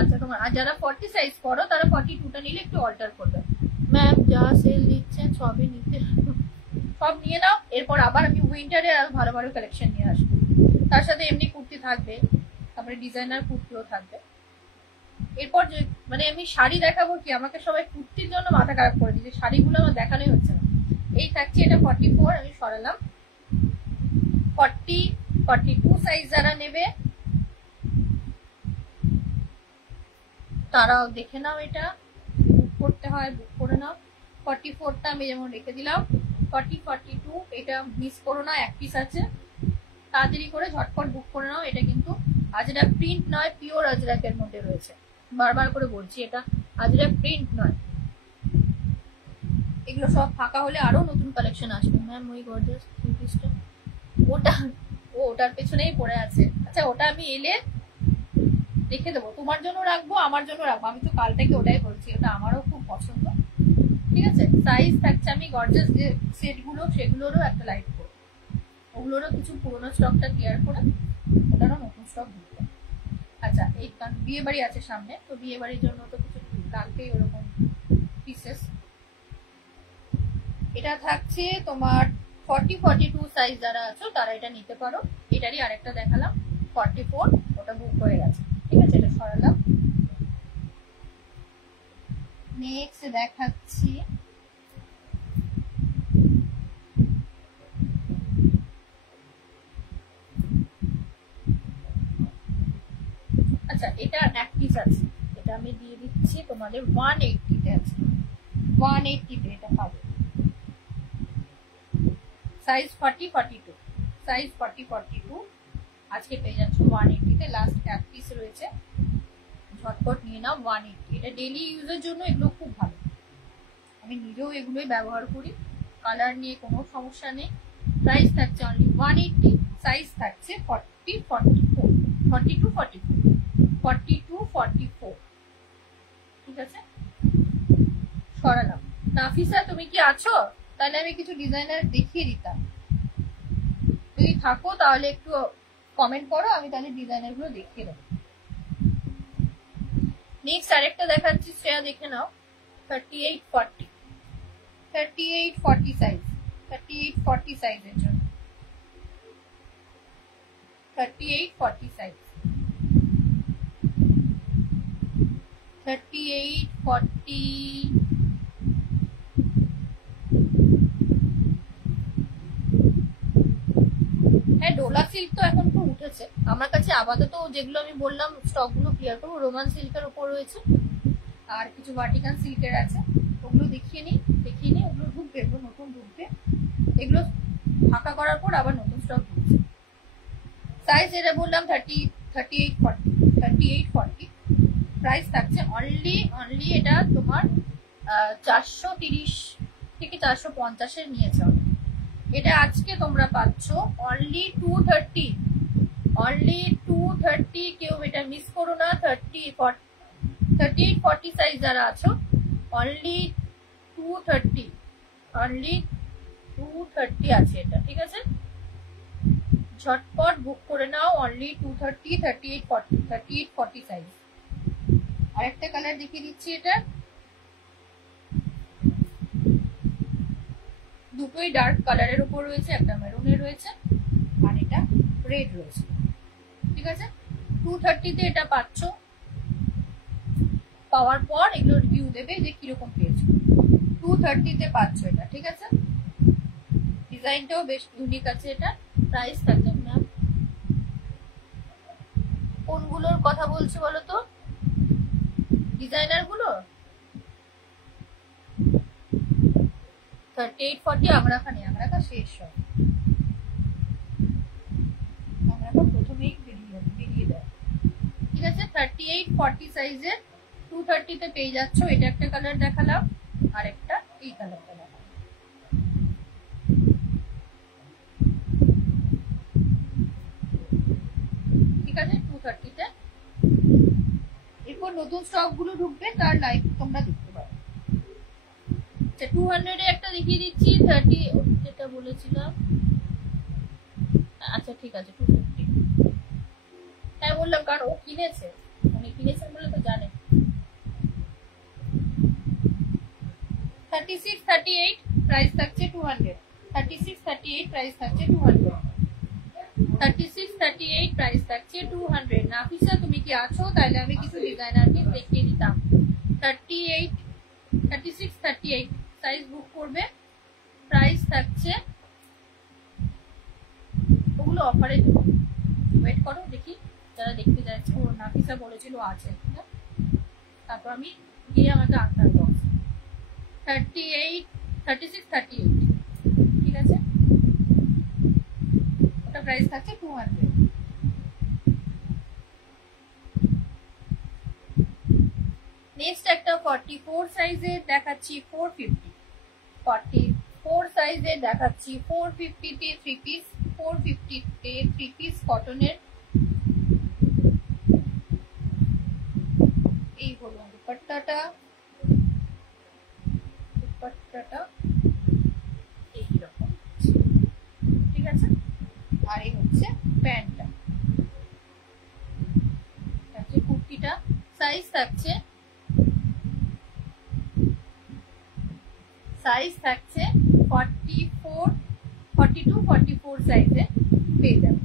আচ্ছা তোমার, আর যারা 40 সাইজ করো তারা 42টা নিলে একটু অল্টার করবে। ম্যাম যা সেল দিচ্ছেন সবই নিতে, সব নিয়ে নাও, এরপর আবার আমি উইন্টারে আরো ভালো ভালো কালেকশন নিয়ে আসবো। তার সাথে এমনি কুর্তি থাকবে, তারপরে ডিজাইনার কুর্তিও থাকবে। এরপর যে মানে আমি শাড়ি দেখাবো কি, আমাকে সবাই কুর্তির জন্য মাথা খারাপ করে দিচ্ছে, শাড়িগুলো আমার দেখানোই হচ্ছে না। এই থাকছে এটা 44, আমি সরালাম। 40-42 সাইজ যারা নেবে তারাও দেখে নাও, এটা বুক করতে হয় বুক করে নাও। 44টা আমি যেমন রেখে দিলাম, 40-42 এটা মিস করো না, এক পিস আছে, তাড়াতাড়ি করে ঝটপট বুক করে নাও। এটা কিন্তু আজরাক প্রিন্ট নয়, পিওর আজরাকের মধ্যে রয়েছে, বারবার করে বলছি এটা আজরাক প্রিন্ট নয়। এগুলো সব ফাঁকা হলে আরো নতুন কালেকশন আসবে। ম্যাম ওই গর্জিয়াস থ্রি পিসটা ওটার পেছনেই পড়ে আছে। আচ্ছা ওটা আমি এলে রেখে দেবো, তোমার জন্য রাখবো, আমার জন্য রাখবো, আমি তো কাল থেকে ওটাই বলছি, ওটা আমারও খুব পছন্দ, ঠিক আছে। সাইজ থাকছে, আমি গর্জিয়াস যে সেটগুলো সেগুলোরও একটা লাইভ করবো, ওগুলোরও কিছু পুরোনো স্টকটা ক্লিয়ার করে ওটারও নতুন স্টক দিতে। আচ্ছা, এই বিয়ে বাড়ি আছে সামনে, তো বিয়ে বাড়ির জন্য তো কিছু লাগবেই ওরকম পিসেস। এটা থাকছে তোমার 40-42 সাইজ যারা আছো তারা এটা নিতে পারো। এটারই আরেকটা দেখালাম 44, ওটা বুক হয়ে গেছে। ঠিক আছে, এটা সরালাম। নেক্সট দেখাচ্ছি আচ্ছা, এটা এক পিস আছে, এটা আমি দিয়ে দিচ্ছি তোমাদের 180 তে আছে। 180 তে এটা পাবে। সাইজ 40-42, সাইজ 40-42 আজকে পেয়ে যাচ্ছ 180 তে। লাস্ট এক পিস রয়েছে, ঝটপট নিয়ে নাও। 180, এটা ডেইলি ইউজের জন্য এগুলো খুব ভালো। আমি নিজেও এগুলোই ব্যবহার করি, কালার নিয়ে কোনো সমস্যা নেই। প্রাইস থাকছে অনলি 180, সাইজ থাকছে 40-44, 42-44। ঠিক আছে, সরালাম। নাফিসা তুমি কি আছো? তাহলে আমি কিছু ডিজাইনার দেখিয়ে দিতাম। যদি থাকো তাহলে একটু কমেন্ট করো, আমি তাহলে ডিজাইনার গুলো দেখিয়ে দেবো। নেক্সট আরেকটা দেখাচ্ছি, সেটা দেখে নাও। 38-40, 38-40 সাইজ, 38-40 সাইজের জন্য। 38-40 সাইজ, 38-40। হ্যাঁ, ডোলা সিল্ক তো এখন তো উঠেছে আমার কাছে। আপাতত যেগুলো আমি বললাম স্টক গুলো ক্লিয়ার করবো। রোমান সিল্কের উপর রয়েছে, আর কিছু ভার্টিকান সিল্কের আছে, ওগুলো দেখিয়ে নিই। ওগুলো ঢুকবে, এগুলো নতুন ঢুকবে। এগুলো ফাঁকা করার পর আবার নতুন স্টক ঢুকছে। সাইজ এটা বললাম 38-40। প্রাইস থাকছে অনলি এটা তোমার 430 থেকে 450 এর নিয়েছে। এটা আজকে তোমরা পাচ্ছ অনলি 230। কেউ এটা মিস করো না। 38-40 সাইজ যারা আছো অনলি 230 আছে এটা। ঠিক আছে, ঝটপট বুক করে নাও। Only 230, 38-40 size. আরেকটা কালার দেখিয়ে দিচ্ছি। এটা দুটোই ডার্ক কালারের উপর রয়েছে, একটা মেরুনের রয়েছে আর এটা রেড রয়েছে। ঠিক আছে, 230 তে এটা পাচ্ছ। পাওয়ার পর এগুলো রিভিউ দেবে যে কিরকম পেয়েছো। 230 তে পাচ্ছ এটা। ঠিক আছে, ডিজাইনটাও বেশ ইউনিক আছে। এটা প্রাইস থাকছে, ম্যাম কোনগুলোর কথা বলছি বলো তো? ডিজাইনার গুলো 38-40 আংরাখা শেষ হয়। আংরাখা প্রথমেই বেরিয়ে দেয়। ঠিক আছে, 38-40 সাইজের 230 তে পেয়ে যাচ্ছ। এটা একটা কালার দেখালাম, আর একটা এই কালারটা দেখালাম। ঠিক আছে, 230 তে। এরপর নতুন স্টক গুলো ঢুকবে, তার লাইভ তোমরা দেখতে পারো। 200 এ একটা দেখিয়ে দিচ্ছি। 30 যেটা বলেছিলাম। আচ্ছা ঠিক আছে, 250। হ্যাঁ বললাম, কারণ ও কিনেছে, উনি কিনেছেন বলে তো জানে। 36-38 প্রাইস থাকছে 200। 36-38 প্রাইস থাকছে 200। 36-38 প্রাইস থাকছে 200। নাফিসা তুমি কি আছো? তাহলে আমি কিছু ডিজাইনার কে দেখিয়ে দিতাম। 36-38 সাইজ বুক করবে। প্রাইস থাকছে, ওগুলো অফারে দেবো। ওয়েট করো দেখি, যারা দেখতে যাচ্ছে। ও নাফিসা বলেছিল আছে, তারপর আমি গিয়ে আমাকে আনতে বক্স। 36-38 ঠিক আছে, ওটা প্রাইস থাকছে 200। নেক্সট একটা 44 সাইজের দেখাচ্ছি 450। 44 সাইজের দেখাচ্ছি 450 তে 3 পিস। 450 তে 3 পিস কটনের। এই হলো দুপাট্টাটা এইরকম। ঠিক আছে, আর এই হচ্ছে প্যান্টটা। এটা সাইজ থাকছে 44 42 44 সাইজে পেয়ে যাবে।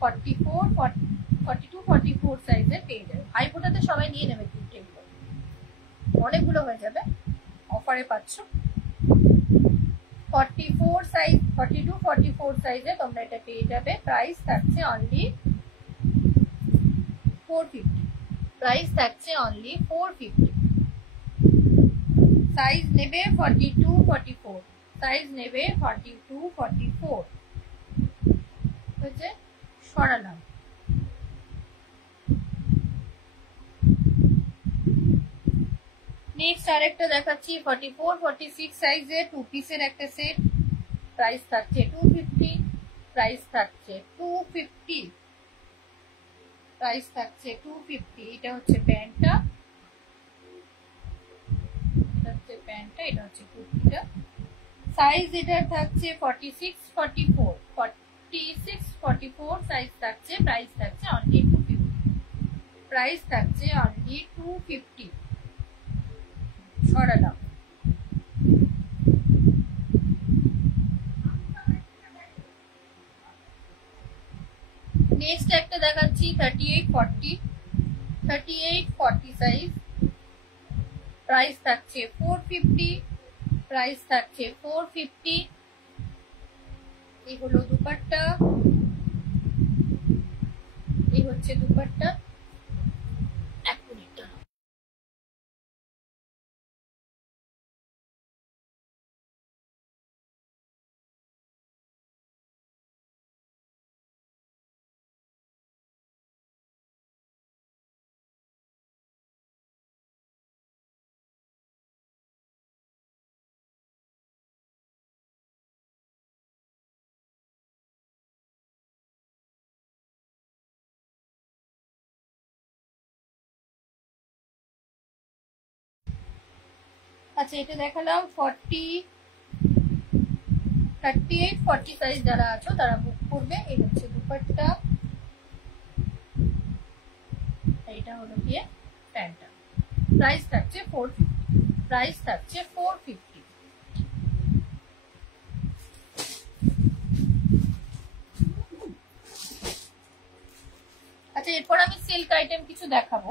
42 44 সাইজে পেয়ে যাবে। হাই ফোটাতে সবাই নিয়ে নেবে কিন্তু এগুলো অনেকগুলো হয়ে যাবে, অফারে পাচ্ছ। 44 সাইজ 42 44 সাইজে তোমরা এটা পেয়ে যাবে। প্রাইস থাকছে অনলি 450। প্রাইস থাকছে অনলি 450। সাইজ নেবে 42 44। সাইজ নেবে 42 44 হচ্ছে সরালাম। নেক্সট আরেকটা দেখাচ্ছি 44 46 সাইজে 2 পিসের একটা সেট। প্রাইস থাকছে 250। প্রাইস থাকছে 250। প্রাইস থাকছে 250। এটা হচ্ছে প্যান্টটা, এটা হচ্ছে প্যান্টটা, এটা হচ্ছে কুর্তিটা। সাইজ এটার থাকছে 46 44 46 44 সাইজ থাকছে। প্রাইস থাকছে অনলি 250। প্রাইস থাকছে অনলি 250 সরালাম। নেক্সট একটা দেখাচ্ছি 38 40 38 40 সাইজ। প্রাইস থাকছে 450। প্রাইস থাকছে 450। এই হলো দুপাট্টা, এই হচ্ছে দুপাট্টা। এক মিনিট দাঁড়াও। আচ্ছা এটা দেখালাম 38 40 সাইজ যারা আছো তারা বুক করবে। এই হচ্ছে দুপাট্টা, এইটা হলো গিয়ে প্যান্টটা। প্রাইস থাকছে 450। প্রাইস থাকছে 450। আচ্ছা এরপর আমি সিল্ক আইটেম কিছু দেখাবো।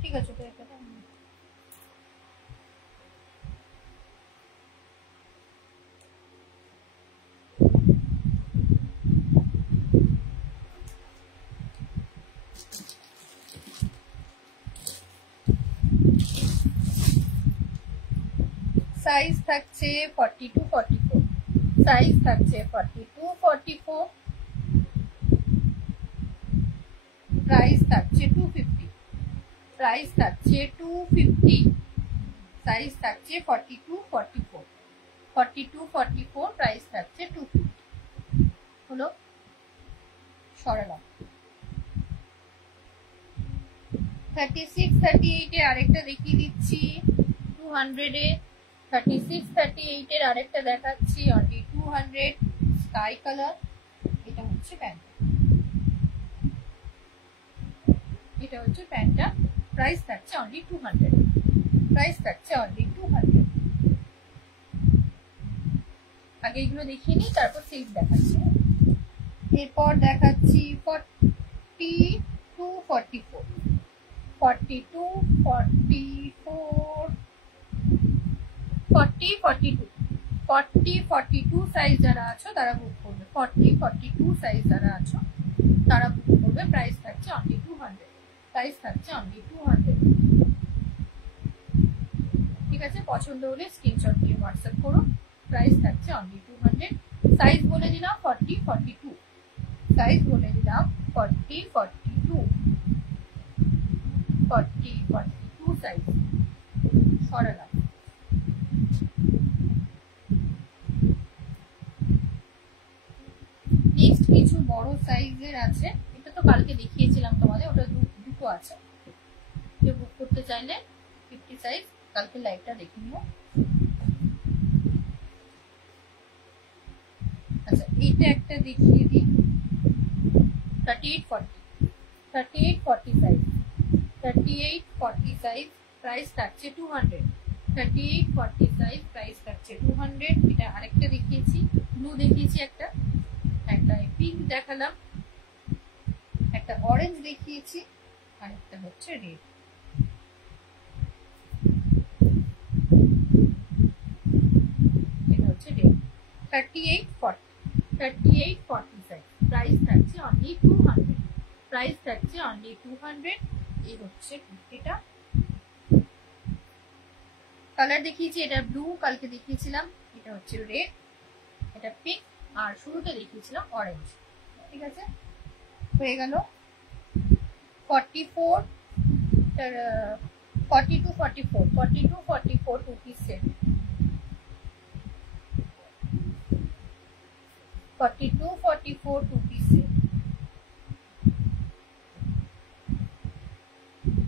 ঠিক আছে তো এটা সাইজ থাকছে 42 44। সাইজ থাকছে 42 44। প্রাইস থাকছে 250। প্রাইস থাকছে 250। সাইজ থাকছে 42 44 42 44। প্রাইস থাকছে 250 হলো সরালাম। 36 38 এ আরেকটা দেখিয়ে দিচ্ছি 200 এ। 36 38 এর আরেকটা দেখাচ্ছি অনলি 200 স্কাই কালার। এটা হচ্ছে প্যান্ট, এটা হচ্ছে প্যান্টটা। প্রাইস থাকছে অনলি 200। প্রাইস থাকছে অনলি 200। আগে এগুলো দেখিয়ে নিই তারপর সিল্ক দেখাচ্ছি। এরপর দেখাচ্ছি 42 44 42 44 40 42 40 42 সাইজ যারা আছো তারা বুক করবে। 40 42 সাইজ যারা আছো তারা বুক করবে। প্রাইস থাকছে অনলি 200। প্রাইস থাকছে অনলি 200। ঠিক আছে, পছন্দ হলে স্ক্রিনশট দিয়ে হোয়াটসঅ্যাপ করো। প্রাইস থাকছে অনলি 200। সাইজ বলে দিলাম 40 42। সাইজ বলে দিলাম 40 42 40 42 সাইজ সরালাম। সাইজের আছে, এটা তো কালকে দেখিয়েছিলাম তোমাদের, ওটা দুটো আছে। কেউ বুক করতে চাইলে 50 সাইজ কালকে লাইভটা দেখে নিও। আচ্ছা এইটা একটা দেখিয়ে দিই, 3840 সাইজ, 3840 সাইজ, প্রাইস থাকছে 200। 3840 সাইজ, প্রাইস থাকছে 200। এটা আরেকটা দেখিয়েছি, ব্লু দেখিয়েছি, একটা পিঙ্ক দেখালাম, একটা অরেঞ্জ দেখিয়েছি, আর একটা হচ্ছে রেড। এটা হচ্ছে রেড। 3840 সাইজ, প্রাইস থাকছে অনলি 200। প্রাইস থাকছে অনলি 200। এই হচ্ছে কুর্তিটা। কালার দেখিয়েছি, এটা ব্লু কালকে দেখিয়েছিলাম, এটা হচ্ছে রেড, এটা পিঙ্ক, আর শুরুতে দেখিয়েছিলাম অরেঞ্জ। ঠিক আছে, হয়ে গেল 44 42 44 two piece set, 42 44 two piece set.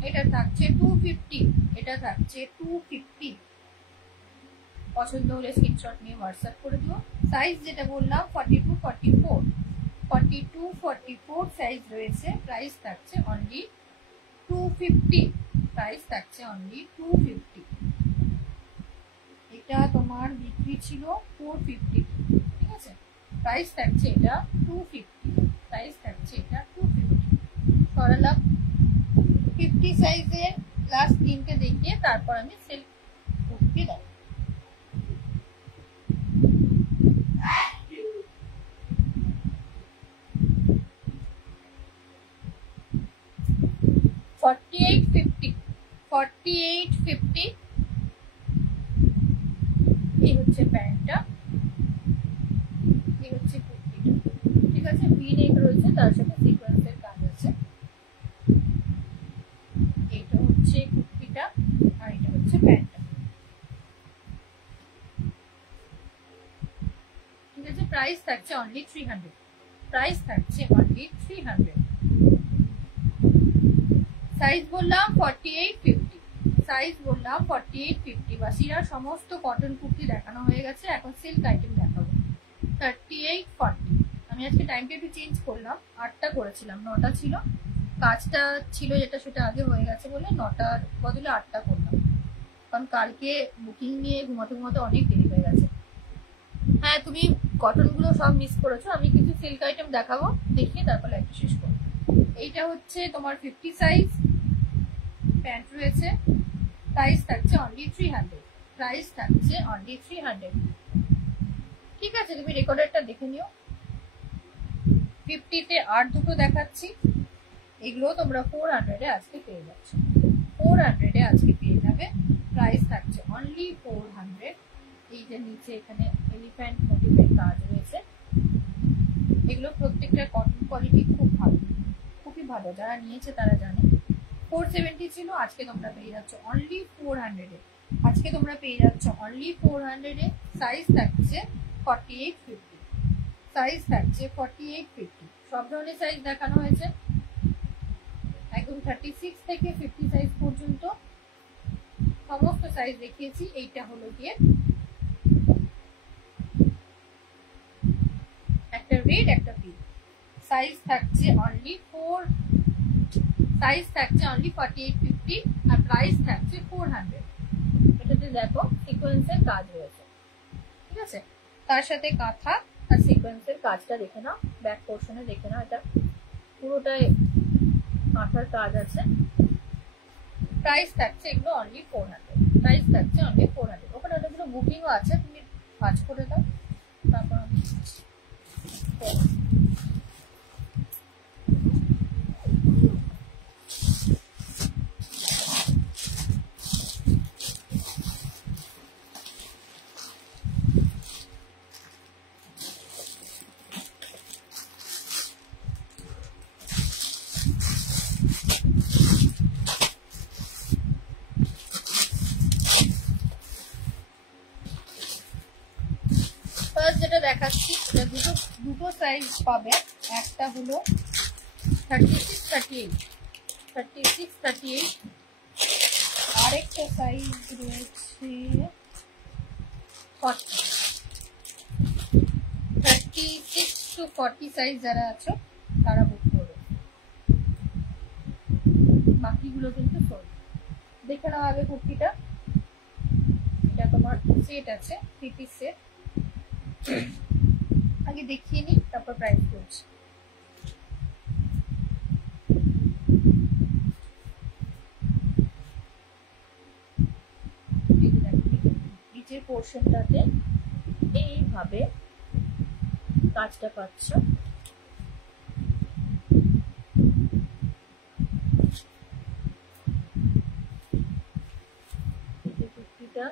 এটা থাকছে 250, এটা থাকছে 250। পছন্দ হলে স্ক্রিনশট নিয়ে হোয়াটসঅ্যাপ করে দিও। সাইজ যেটা বললাম 42 44 সাইজ রয়েছে, প্রাইস থাকছে অনলি 250। প্রাইস থাকছে অনলি 250। এটা তোমার বিক্রি ছিল 450, ঠিক আছে, প্রাইস থাকছে এটা 250। প্রাইস থাকছে এটা 250। সরালাম 50 সাইজের লাস্ট তিনটে দেখিয়ে তারপর আমি সিল্ক কুর্তি দেব। $48.50 এই হচ্ছে প্যান্টটা, এই হচ্ছে কুর্তিটা। ঠিক আছে, ভি নেক রয়েছে, তার সাথে সিকোয়েন্সের কাজ আছে। এটা হচ্ছে কুর্তিটা, আর এটা হচ্ছে প্যান্টটা। ঠিক আছে, প্রাইস থাকছে অনলি 300। প্রাইস থাকছে অনলি 300। সাইজ বললাম 48-50, সাইজ বললাম 48-50। বাসিরা সমস্ত কটন কুর্তি দেখানো হয়ে গেছে, এখন সিল্ক আইটেম দেখাবো। 38-40। আমি আজকে টাইমটা একটু চেঞ্জ করলাম, 8টা করেছিলাম, 9টা ছিল, কাজটা ছিল যেটা সেটা আগে হয়ে গেছে বলে 9টার বদলে 8টা করলাম, কারণ কালকে বুকিং নিয়ে ঘুমাতে ঘুমাতে অনেক দেরি হয়ে গেছে। হ্যাঁ, তুমি কটনগুলো সব মিস করেছো, আমি কিছু সিল্ক আইটেম দেখাবো, দেখিয়ে তারপর লাইভটা শেষ করবো। এইটা হচ্ছে তোমার 50 সাইজ, প্যান্ট রয়েছে, প্রাইস থাকছে অনলি 300। প্রাইস থাকছে অনলি 300। ঠিক আছে, তুমি রেকর্ডারটা দেখে নিও। 50-তে আর দুটো দেখাচ্ছি, এগুলো তোমরা 400-এ আজকে পেয়ে যাচ্ছ, 400-এ আজকে পেয়ে যাবে। প্রাইস থাকছে অনলি 400। এই যে নিচে এখানে এলিফ্যান্ট মোটিভের কাজ রয়েছে, এগুলো প্রত্যেকটা কটন কোয়ালিটি খুব ভালো, খুবই ভালো, যারা নিয়েছে তারা জানে। 470 ছিল, আজকে তোমরা পেয়ে যাচ্ছ অনলি 400-এ। আজকে তোমরা পেয়ে যাচ্ছ অনলি 400-এ। সাইজ থাকছে 48-50। সাইজ থাকছে 48-50। সব ধরনের সাইজ দেখানো হয়েছে, একদম 36 থেকে 50 সাইজ পর্যন্ত সমস্ত সাইজ দেখিয়েছি। এইটা হলো গিয়ে একটা রেড, একটা পিঙ্ক। সাইজ থাকছে অনলি 48-50, আর প্রাইস থাকছে 400। এটাতে দেখো সিকোয়েন্সের কাজ রয়েছে, ঠিক আছে, তার সাথে কাঁথা আর সিকোয়েন্সের কাজটা দেখে নাও, ব্যাক পোর্শনে দেখে নাও, এটা পুরোটাই কাঁথার কাজ আছে। প্রাইস থাকছে এগুলো অনলি 400। প্রাইস থাকছে অনলি 400। ওখানে অনেকগুলো বুকিংও আছে, তুমি কাজ করে দাও, তারপর আমি দেখাচ্ছি, এটা দুটো সাইজ পাবে। একটা হলো 36, 38, 36, 38, আরেকটা সাইজ রয়েছে 40, 36 to 40 সাইজ যারা আছে তারা বুক করবে, বাকিগুলো কিন্তু সোল্ড। দেখে নাও আগে কুর্তিটা, এটা তোমার সেট আছে, 3 পিস সেট। আগে দেখিয়ে নি, তারপর প্রাইস বলছি। নিচের পোর্শনটাতে এইভাবে কাজটা পাচ্ছ। কুর্তিটা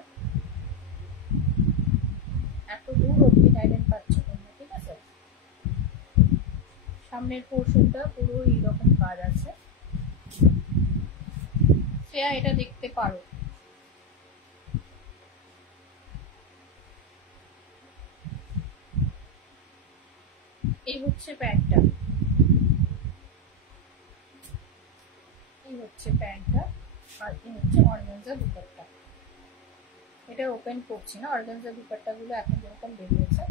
এত দূর অব্দি টাইটেন পাচ্ছ তোমরা, ঠিক আছে? সামনের পোর্শনটা পুরো এইরকম কাজ আছে। শ্রেয়া এটা দেখতে পারো। এই হচ্ছে প্যান্টটা, এই হচ্ছে প্যান্টটা, আর এই হচ্ছে অর্গানজা দুপাট্টা। এটা ওপেন করছি না, অর্গানজা দুপাট্টা গুলো এখন যেরকম বেরিয়েছে।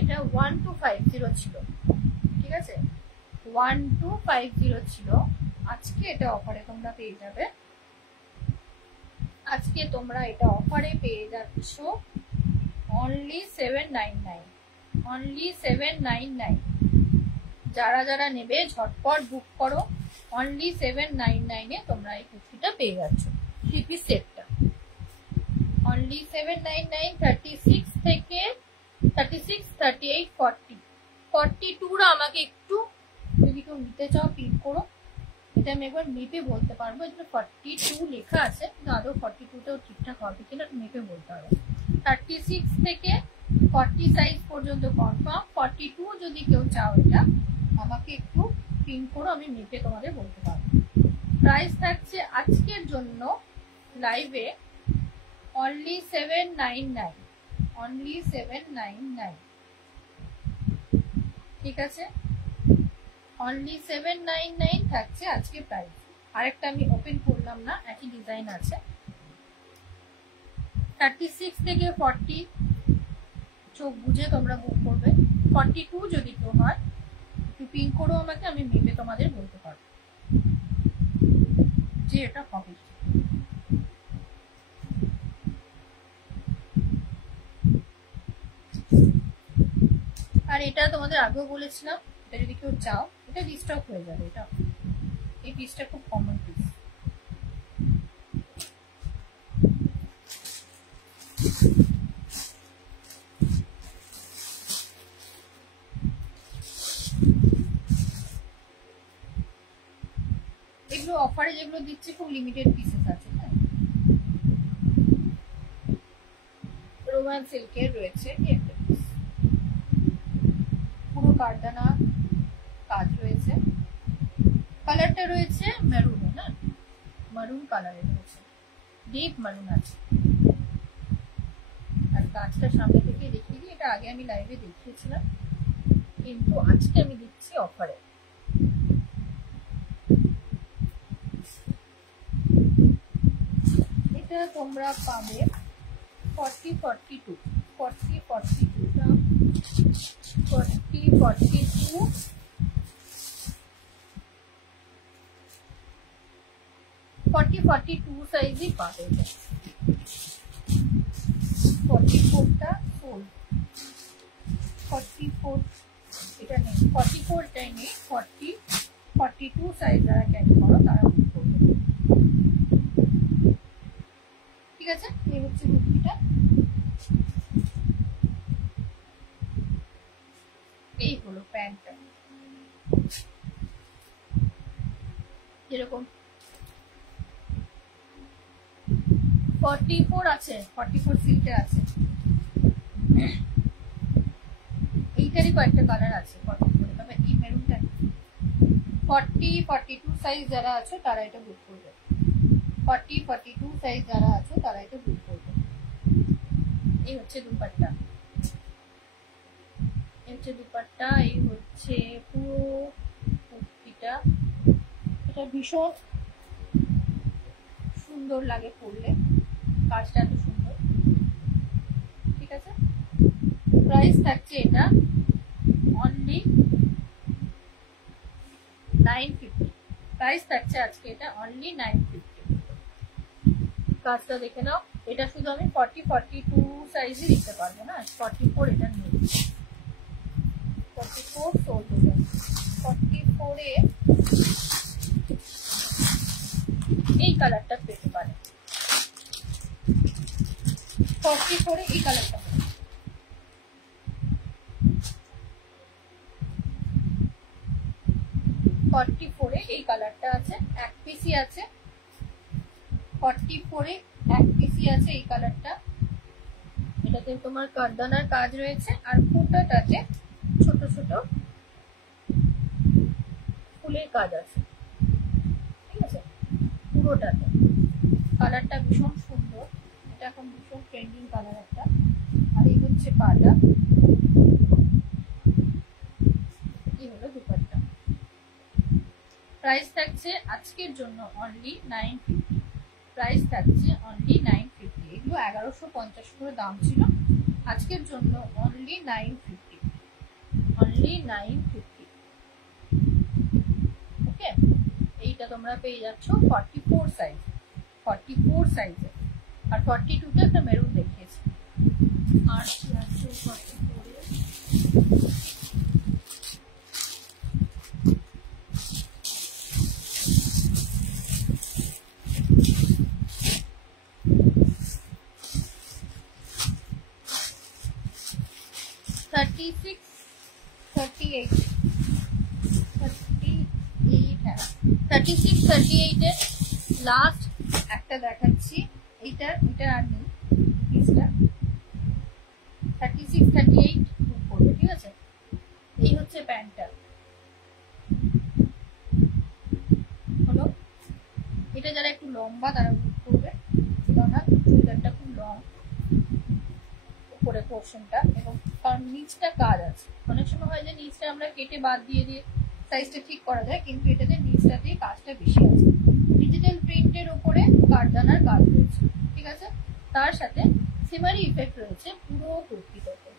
এটা 1250 ছিল, ঠিক আছে? 1250 ছিল। আজকে এটা অফারে তোমরা পেয়ে যাবে, আজকে তোমরা এটা অফারে পেয়ে যাচ্ছ অনলি 799, অনলি 799। যারা যারা নেবে ঝটপট বুক করো, অনলি 799 এ তোমরা এই কুর্তিটা পেয়ে যাচ্ছ, 3 পিস সেটটা অনলি 799। 36 থেকে 36, 38, 40, 42 আমাকে একটু যদি কেউ নিতে চাও পিন করো, এটা আমি একবার মেপে বলতে পারবো। এটা 42 লেখা আছে, কিন্তু আদৌ 42টাও ঠিকঠাক হবে কিনা মেপে বলতে হবে। 36 থেকে 40 সাইজ পর্যন্ত কনফার্ম। 42 যদি কেউ চাও এটা আমাকে একটু পিন করো, আমি মেপে তোমাদের বলতে পারবো। প্রাইস থাকছে আজকের জন্য লাইভে অনলি 799, অনলি 799, ঠিক আছে? অনলি 799 থাকছে আজকে প্রাইস। আরেকটা আমি ওপেন করলাম না, একই ডিজাইন আছে। 36 থেকে 40 চোখ বুঝে তোমরা বুক করবে। 42 যদি কেউ হয় একটু পিন করো আমাকে, আমি মেপে তোমাদের বলতে পারবো যে এটা হবে। আর এটা তোমাদের আগেও বলেছিলাম, এটা যদি কেউ চাও এটা রিস্টক হয়ে যাবে। এটা এই পিসটা খুব কমন পিস। এগুলো অফারে যেগুলো দিচ্ছে খুব লিমিটেড পিসেস আছে। রোমান সিল্কের রয়েছে একটা পিস, পুরো কারদানা কাজ রয়েছে। কালারটা রয়েছে মেরুন, না মারুন কালারে রয়েছে, ডিপ মারুন আছে। আর কাজটা সামনে থেকে দেখিয়ে দিই, এটা আগে আমি লাইভে দেখিয়েছিলাম, কিন্তু আজকে আমি দিচ্ছি অফারে। এটা তোমরা পাবে 40, 42, 40, 42, 40, 42, 40, 42 সাইজই পাবে। 44টা সোল্ড, 44 এটা নেই, 44টাই নেই। 40, 42 সাইজ যারা ক্যারি করো তারা বুক করবে, ঠিক আছে? এই হচ্ছে কুর্তিটা, এই হলো প্যান্টটা। যেরকম 44 আছে, 44 সিল্কে আছে। এইটারই কয়েকটা কালার আছে 44, তবে এই মেরুনটা 44 40-42 সাইজ যারা আছে তারা এটা বুক করবে। 40-42 সাইজ যারা আছে তারা এটা বুক করবে। এই হচ্ছে দুপাট্টা, এই হচ্ছে দুপাট্টা, এই হচ্ছে পুরো কুর্তিটা। এটা ভীষণ সুন্দর লাগে পরলে, কাজটা এত সুন্দর। ঠিক আছে, প্রাইস থাকছে এটা অনলি 950। প্রাইস থাকছে আজকে এটা অনলি 950। কাজটা দেখে নাও। এটা শুধু আমি 40-42 সাইজে দিতে পারবো না, 44 এটা নেই, 44 সোল্ড হয়ে যাবে। 44 এ এই কালারটা পেতে পারে, 44 এ এই কালারটা, 44 এ এই কালারটা আছে, এক পিসি আছে। 44 এ এক পিসি আছে এই কালারটা। এটাতে তোমার কারদানার কাজ রয়েছে আর ফুটাটাতে ছোট ছোট ফুলের কাজ আছে। ঠিক আছে, পুরোটাতে কালারটা ভীষণ সুন্দর, এটা এখন ভীষণ ট্রেন্ডিং কালার একটা। আর এই হচ্ছে পাটা, এই হলো দুপাট্টা। প্রাইস থাকছে আজকের জন্য অনলি 950। প্রাইস থাকছে অনলি 950। এগুলো 1150 করে দাম ছিল, আজকের জন্য অনলি 950, অনলি 950। ওকে, এইটা তোমরা পেয়ে যাচ্ছ 44 সাইজ, 44 সাইজে। আর 42টা একটা মেরুন দেখিয়েছে। আর কি আছে 44 এ? লাস্ট একটা দেখাচ্ছি, এইটা আর নেই পিসটা। 36-38 পড়বে। ঠিক আছে, এই হচ্ছে প্যান্টটা হলো। এটা যারা একটু লম্বা তারা বুক করবে, কেননা চুড়িদারটা খুব লং উপরে পোর্শনটা, এবং কারণ নিচটা কাজ আছে। অনেক সময় হয় যে নিচটা আমরা কেটে বাদ দিয়ে সাইজটা ঠিক করা যায়, কিন্তু এটাতে নিচটাতেই কাজটা বেশি আছে। ডিজিটাল প্রিন্টের উপরে কারদানার কাজ রয়েছে। ঠিক আছে, তার সাথে সিমারি ইফেক্ট রয়েছে পুরো কুর্তিটাতে।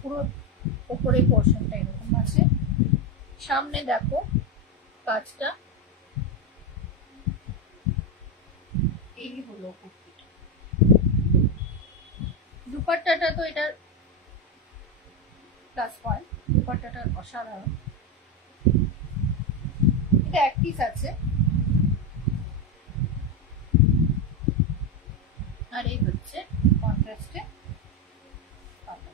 পুরো উপরে পোর্শনটা এরকম আছে, সামনে দেখো কাজটা। এই হলো কুর্তিটা। দুপাট্টাটা তো এটার প্লাস পয়েন্ট, দুপাট্টাটা অসাধারণ। এটা এক পিস আছে, আর এই হচ্ছে কন্ট্রাস্টে পাতা।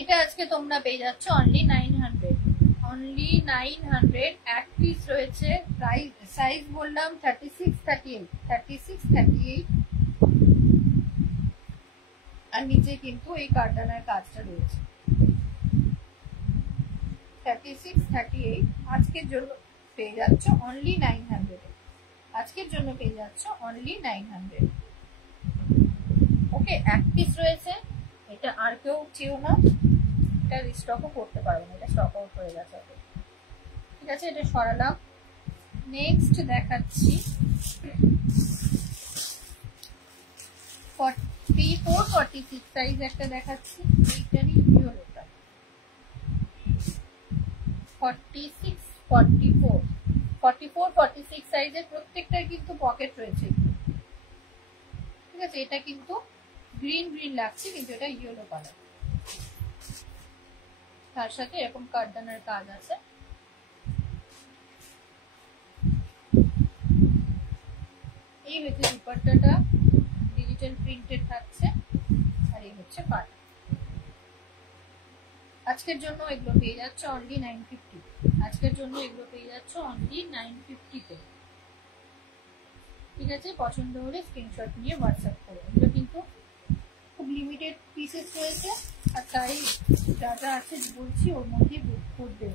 এটা আজকে তোমরা পেয়ে যাচ্ছ অনলি 900, অনলি 900। এক পিস রয়েছে। সাইজ বললাম 36-38, 36-38। আর নিচে কিন্তু এই কারদানার কাজটা রয়েছে। 36-38 আজকের জন্য পেয়ে যাচ্ছ অনলি 900। আজকের জন্য পেয়ে যাচ্ছ অনলি 900। ওকে, এক পিস রয়েছে, এটা আর কেউ চেয়েও না, এটা রিস্টকও করতে পারবে না, এটা স্টক আউট হয়ে গেছে। ঠিক আছে, এটা সরালাম। নেক্সট দেখাচ্ছি 44-46 সাইজ একটা দেখাচ্ছি। এইটারই ইয়েলোটা 44-46 সাইজের প্রত্যেকটার কিন্তু পকেট রয়েছে। ঠিক আছে, এটা কিন্তু গ্রিন লাগছে, কিন্তু এটা ইয়েলো কালার, তার সাথে এরকম কারদানার কাজ আছে। এই হচ্ছে দুপাট্টাটা, ডিজিটাল প্রিন্টেড থাকছে, আর এই হচ্ছে পাটা। আজকের জন্য এগুলো পেয়ে যাচ্ছে অনলি 950। আজকের জন্য এগুলো পেয়ে যাচ্ছে অনলি 950 তে। ঠিক আছে, পছন্দ হলে স্ক্রিনশট নিয়ে হোয়াটসঅ্যাপ করো। এগুলো কিন্তু খুব লিমিটেড পিসেস রয়েছে, আর তাই যা যা আছে বলছি ওর মধ্যে বুক করবে।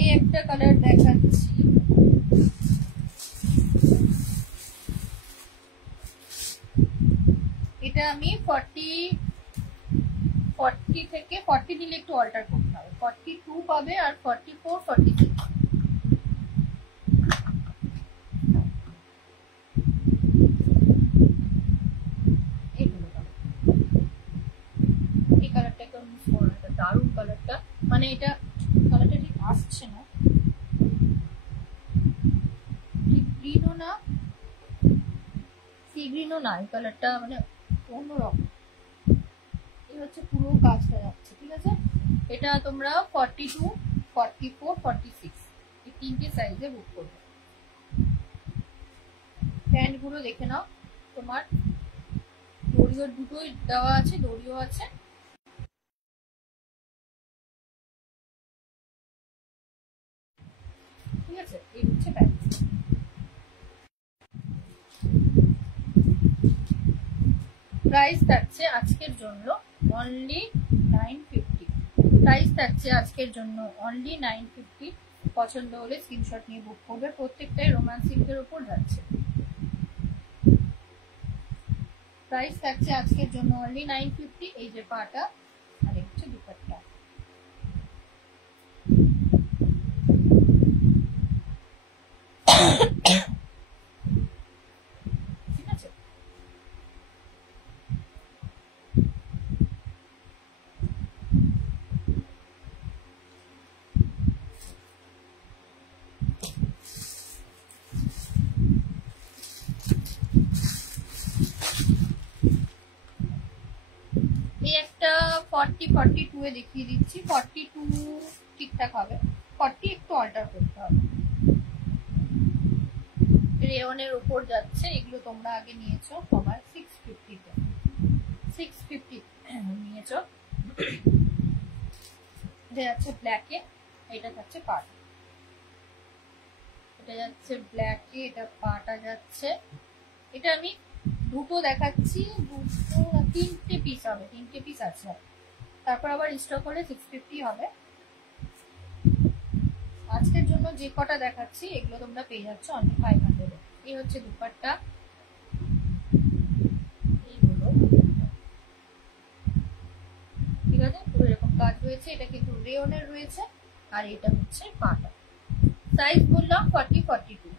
এই একটা কালার দেখাচ্ছি, এটা আমি 40 থেকে 40 দিলে একটু অল্টার করতে হবে, 42 পাবে আর 44 46 এই কালারটা একদম মিস করো না, এটা দারুণ কালারটা, মানে এটা কালারটা ঠিক আসছে না, ঠিক গ্রিনও না সি গ্রিনও না, এই কালারটা মানে অন্যরকম। এই হচ্ছে পুরো কাজটা যাচ্ছে, ঠিক আছে। এটা তোমরা 42, 44, 46 এই তিনটে সাইজে বুক করবে। প্যান্ট গুলো দেখে নাও, তোমার দড়িও দুটোই দেওয়া আছে, দড়িও আছে। ঠিক আছে, এই হচ্ছে প্যান্ট। প্রাইস থাকছে আজকের জন্য অনলি 950। প্রাইস থাকছে আজকের জন্য অনলি 950। পছন্দ হলে স্ক্রিনশট নিয়ে বুক করবে, প্রত্যেকটাই রোমান সিল্কের উপর যাচ্ছে। প্রাইস থাকছে আজকের জন্য অনলি 950। এই যে পাটা আর হচ্ছে দুপাট্টা। ঠিক আছে, এই একটা 40-42 এ দেখিয়ে দিচ্ছি। 42 ঠিকঠাক হবে, 40 একটু অল্টার করতে হবে। রেয়নের উপর যাচ্ছে, এগুলো তোমরা আগে নিয়েছো সবার 650 তে, 650 নিয়েছো। এটা যাচ্ছে ব্ল্যাকে, এটা যাচ্ছে পাট, এটা যাচ্ছে ব্ল্যাকে, এটা পাটা যাচ্ছে। এটা আমি দুটো দেখাচ্ছি, দুটো তিনটে পিস হবে, তিনটে পিস আছে, তারপর আবার স্টক হলে 650 হবে। আজকের জন্য যে কটা দেখাচ্ছি এগুলো তোমরা পেয়ে যাচ্ছ অনলি 500 এ। এই হচ্ছে দুপাট্টা, এইগুলো ঠিক আছে, পুরো এরকম কাজ রয়েছে। এটা কিন্তু রেয়নের রয়েছে, আর এটা হচ্ছে পাটা। সাইজ বললাম 40-42,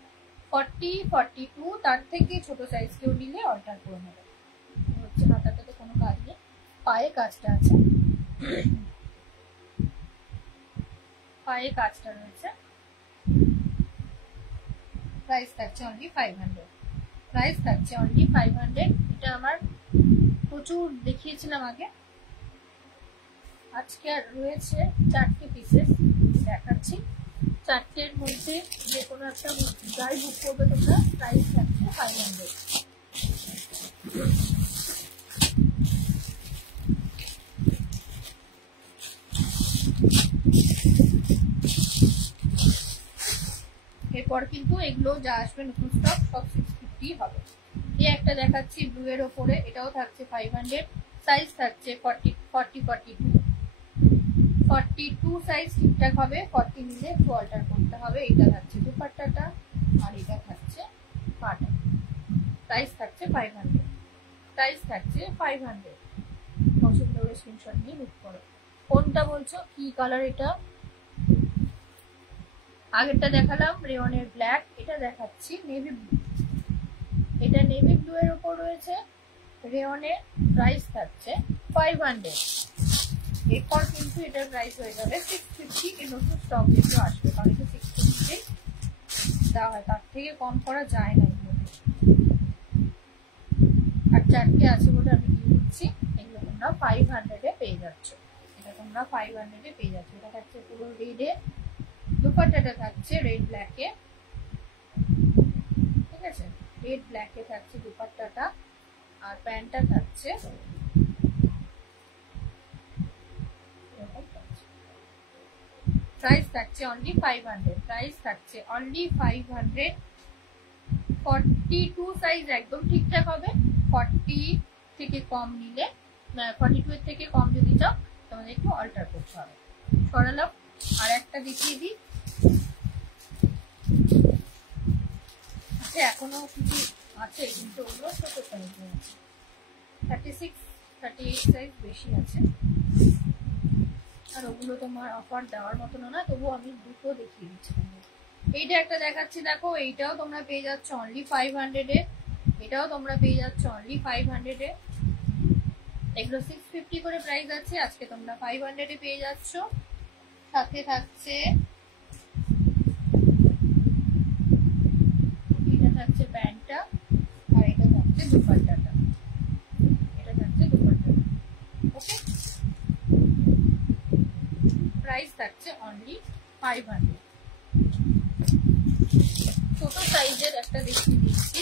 40-42, তার থেকে ছোট সাইজ কেউ নিলে অল্টার করে নেবে। হচ্ছে হাতাটাতে কোনো কাজ নেই, পায়ে কাজটা আছে, পায়ে কাজটা রয়েছে। প্রাইস থাকছে অনলি 500। প্রাইস থাকছে অনলি 500। এটা আমার প্রচুর দেখিয়েছিলাম আগে, আজকে আর রয়েছে 4টে পিসেস দেখাচ্ছি। 4টের মধ্যে যে কোনো একটা যাই বুক করবে তোমরা, প্রাইস থাকছে 500। এরপর কিন্তু এগুলো যা আসবে নতুন স্টক সব 650 হবে। এই একটা দেখাচ্ছি ব্লু এর ওপরে, এটাও থাকছে 500। সাইজ থাকছে 40-42 সাইজ ঠিকঠাক হবে, 40 নিলে একটু অল্টার করতে হবে। এটা থাকছে দুপাট্টাটা, আর এটা থাকছে পাটা। প্রাইস থাকছে 500। প্রাইস থাকছে 500। পছন্দ হলে স্ক্রিনশট নিয়ে বুক করো। কোনটা বলছো, কি কালার এটা? আগেরটা দেখালাম রেয়নের ব্ল্যাক, এটা দেখাচ্ছি নেভি ব্লু। এটা নেভি ব্লু এর উপর রয়েছে, রেয়নের। প্রাইস থাকছে 500। এরপর কিন্তু এটার প্রাইস হয়ে যাবে 650। এর নতুন স্টক যেগুলো আসবে কারণ এটা 650 দেওয়া হয়, তার থেকে কম করা যায় না এগুলো। আর 4টে আছে বলে আমি দিয়ে দিচ্ছি। এগুলো তোমরা 500 এ পেয়ে যাচ্ছ, এটা তোমরা 500 এ পেয়ে যাচ্ছ। এটা থাকছে পুরো রেডে, দুপাট্টাটা থাকছে রেড ব্ল্যাকে, ঠিক আছে, রেড ব্ল্যাকে থাকছে দুপাট্টাটা। আর প্যান্টটা থাকছে প্রাইস থাকছে অনলি 500, প্রাইস থাকছে অনলি 500। 42 সাইজ একদম ঠিকঠাক হবে, 40 থেকে কম নিলে 42 এর থেকে কম যদি চাও তোমাদের একটু অল্টার করতে হবে। সরালাম। আর একটা দেখিয়ে দিই, এখনো কিছু আছে কিন্তু ওগুলো ছোট সাইজে আছে, 36 38 সাইজ বেশি আছে, আর ওগুলো তোমার অফার দেওয়ার মতো না, তবুও আমি দুটো দেখিয়ে দিচ্ছি। এইটা একটা দেখাচ্ছি দেখো, এইটাও তোমরা পেয়ে যাচ্ছ অনলি 500 এ, এটাও তোমরা পেয়ে যাচ্ছ অনলি 500 এ। এগুলো 650 করে প্রাইস আছে, আজকে তোমরা 500 এ পেয়ে যাচ্ছ। সাথে থাকছে এটা থাকছে প্যান্টটা, আর এটা থাকছে দুপাট্টাটা, এটা থাকছে দুপাট্টাটা। ওকে, প্রাইস থাকছে অনলি 500। ছোট সাইজের একটা দেখিয়ে দিচ্ছি,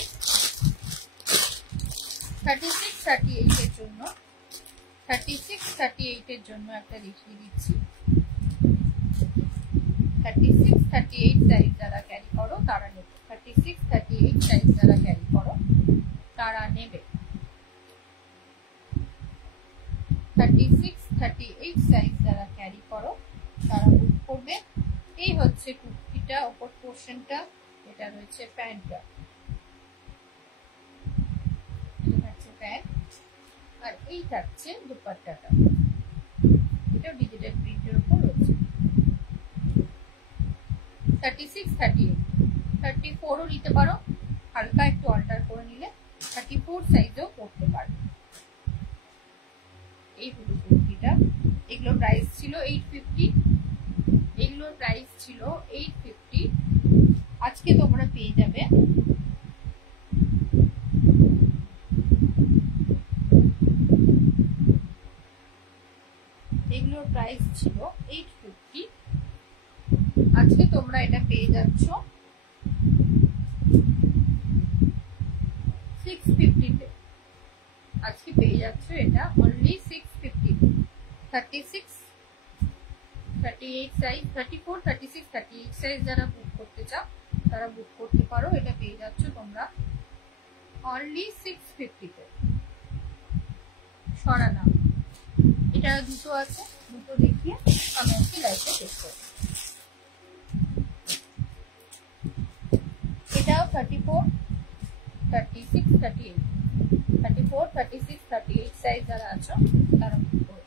36 38 এর জন্য, 36 38 এর জন্য একটা দেখিয়ে দিচ্ছি। 36 38 সাইজ যারা ক্যারি করো তারা নেবে, 36 38 সাইজ যারা ক্যারি করো তারা নেবে, 36 38 সাইজ যারা ক্যারি করো তারা বুক করবে। এই হচ্ছে কুর্তিটা, উপর পোর্শনটা, এটা রয়েছে প্যান্টটা, এটা থাকছে প্যান্ট, আর এই থাকছে দুপাট্টাটা, এটাও ডিজিটাল প্রিন্টের উপর রয়েছে। 36 38 34ও নিতে পারো, হালকা একটু অল্টার করে নিলে 34 সাইজেও পড়তে পারো। এই হলো কুর্তিটা, এগুলোর প্রাইস ছিল 850, এগুলোর প্রাইস ছিল 850, আজকে তোমরা পেয়ে যাবে এগুলোর প্রাইস ছিল 850, আজকে তোমরা এটা পেয়ে যাচ্ছ 650 তে, আজকে পেয়ে যাচ্ছ এটা অনলি 650 তে। 36 38 সাইজ, 34 36 38 সাইজ যারা বুক করতে চাও তারা বুক করতে পারো, এটা পেয়ে যাচ্ছ তোমরা অনলি 650 তে। সরানা, এটা দুটো আছে, দুটো দেখিয়ে আমি আজকে লাইভটা শেষ করব। এটাও 34 36 38, 34 36 38 সাইজ যারা আছো তারা বুক করো,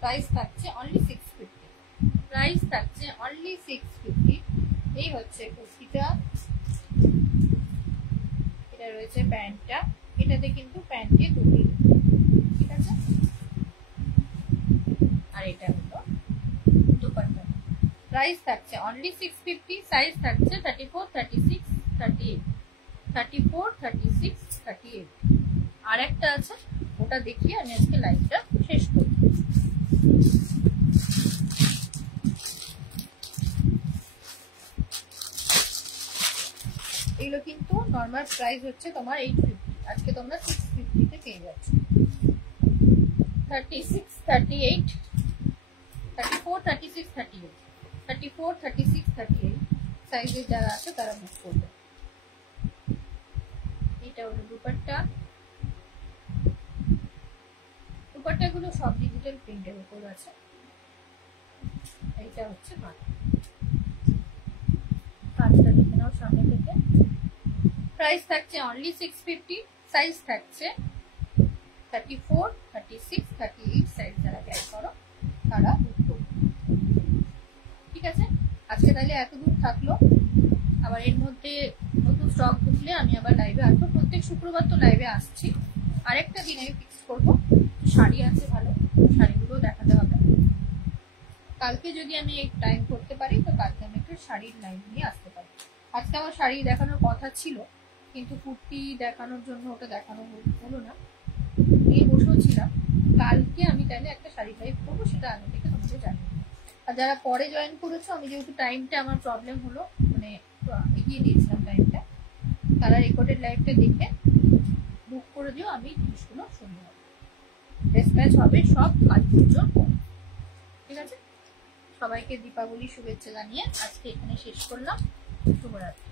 প্রাইস থাকছে অনলি 650, প্রাইস থাকছে অনলি 650। এই হচ্ছে কুর্তিটা, এটা রয়েছে প্যান্টটা, এটাতে কিন্তু প্যান্টে দুটি, ঠিক আছে, আর এটা হলো দুপাট্টা। প্রাইস থাকছে অনলি 650, সাইজ থাকছে 34 36 38, 34 36 38। আর একটা আছে, ওটা দেখিয়ে আমি আজকে লাইভটা শেষ করব। এগুলো কিন্তু নর্মাল প্রাইস হচ্ছে তোমার 850, আজকে তোমরা 650 তে পেয়ে যাচ্ছ। 36 38 34 36 38, 34 36 38 সাইজের যারা আছে তারা বুক করবে। এটা হলো দুপাট্টা, দুপাট্টাগুলো সব ডিজিটাল প্রিন্টের উপর আছে। এইটা হচ্ছে পাঁচটা দেখে নাও সামনে থেকে। প্রাইস থাকছে অনলি 650, সাইজ থাকছে 34 36 38 সাইজ যারা ক্যারি করো তারা বুক করবে, ঠিক আছে। আজকে তাহলে এতদূর থাকলো, আবার এর মধ্যে নতুন স্টক ঢুকলে আমি আবার লাইভে আসবো, প্রত্যেক শুক্রবার তো লাইভে আসছি। আরেকটা দিন আমি ফিক্স করবো, শাড়ি আছে ভালো, শাড়িগুলো দেখাতে হবে। কালকে যদি আমি টাইম করতে পারি তো কালকে আমি একটু শাড়ির লাইভ নিয়ে আসতে পারি। আজকে আমার শাড়ি দেখানোর কথা ছিল, কিন্তু কুর্তি দেখানোর জন্য ওটা দেখানো হলো না, নিয়ে বসেও ছিলাম। কালকে আমি তাহলে একটা শাড়ি লাইভ করবো, সেটা আগে থেকে তোমাকে জানি। আর যারা পরে জয়েন করেছো, আমি যেহেতু টাইমটা আমার প্রবলেম হলো, মানে এগিয়ে দিয়েছিলাম টাইমটা, তারা রেকর্ডেড লাইভটা দেখে বুক করে দিও, আমি জিনিসগুলো শুনবো, ডিসপ্যাচ হবে সব কাল পর্যন্ত। ঠিক আছে, সবাইকে দীপাবলি শুভেচ্ছা জানিয়ে আজকে এখানে শেষ করলাম। শুভরাত্রি।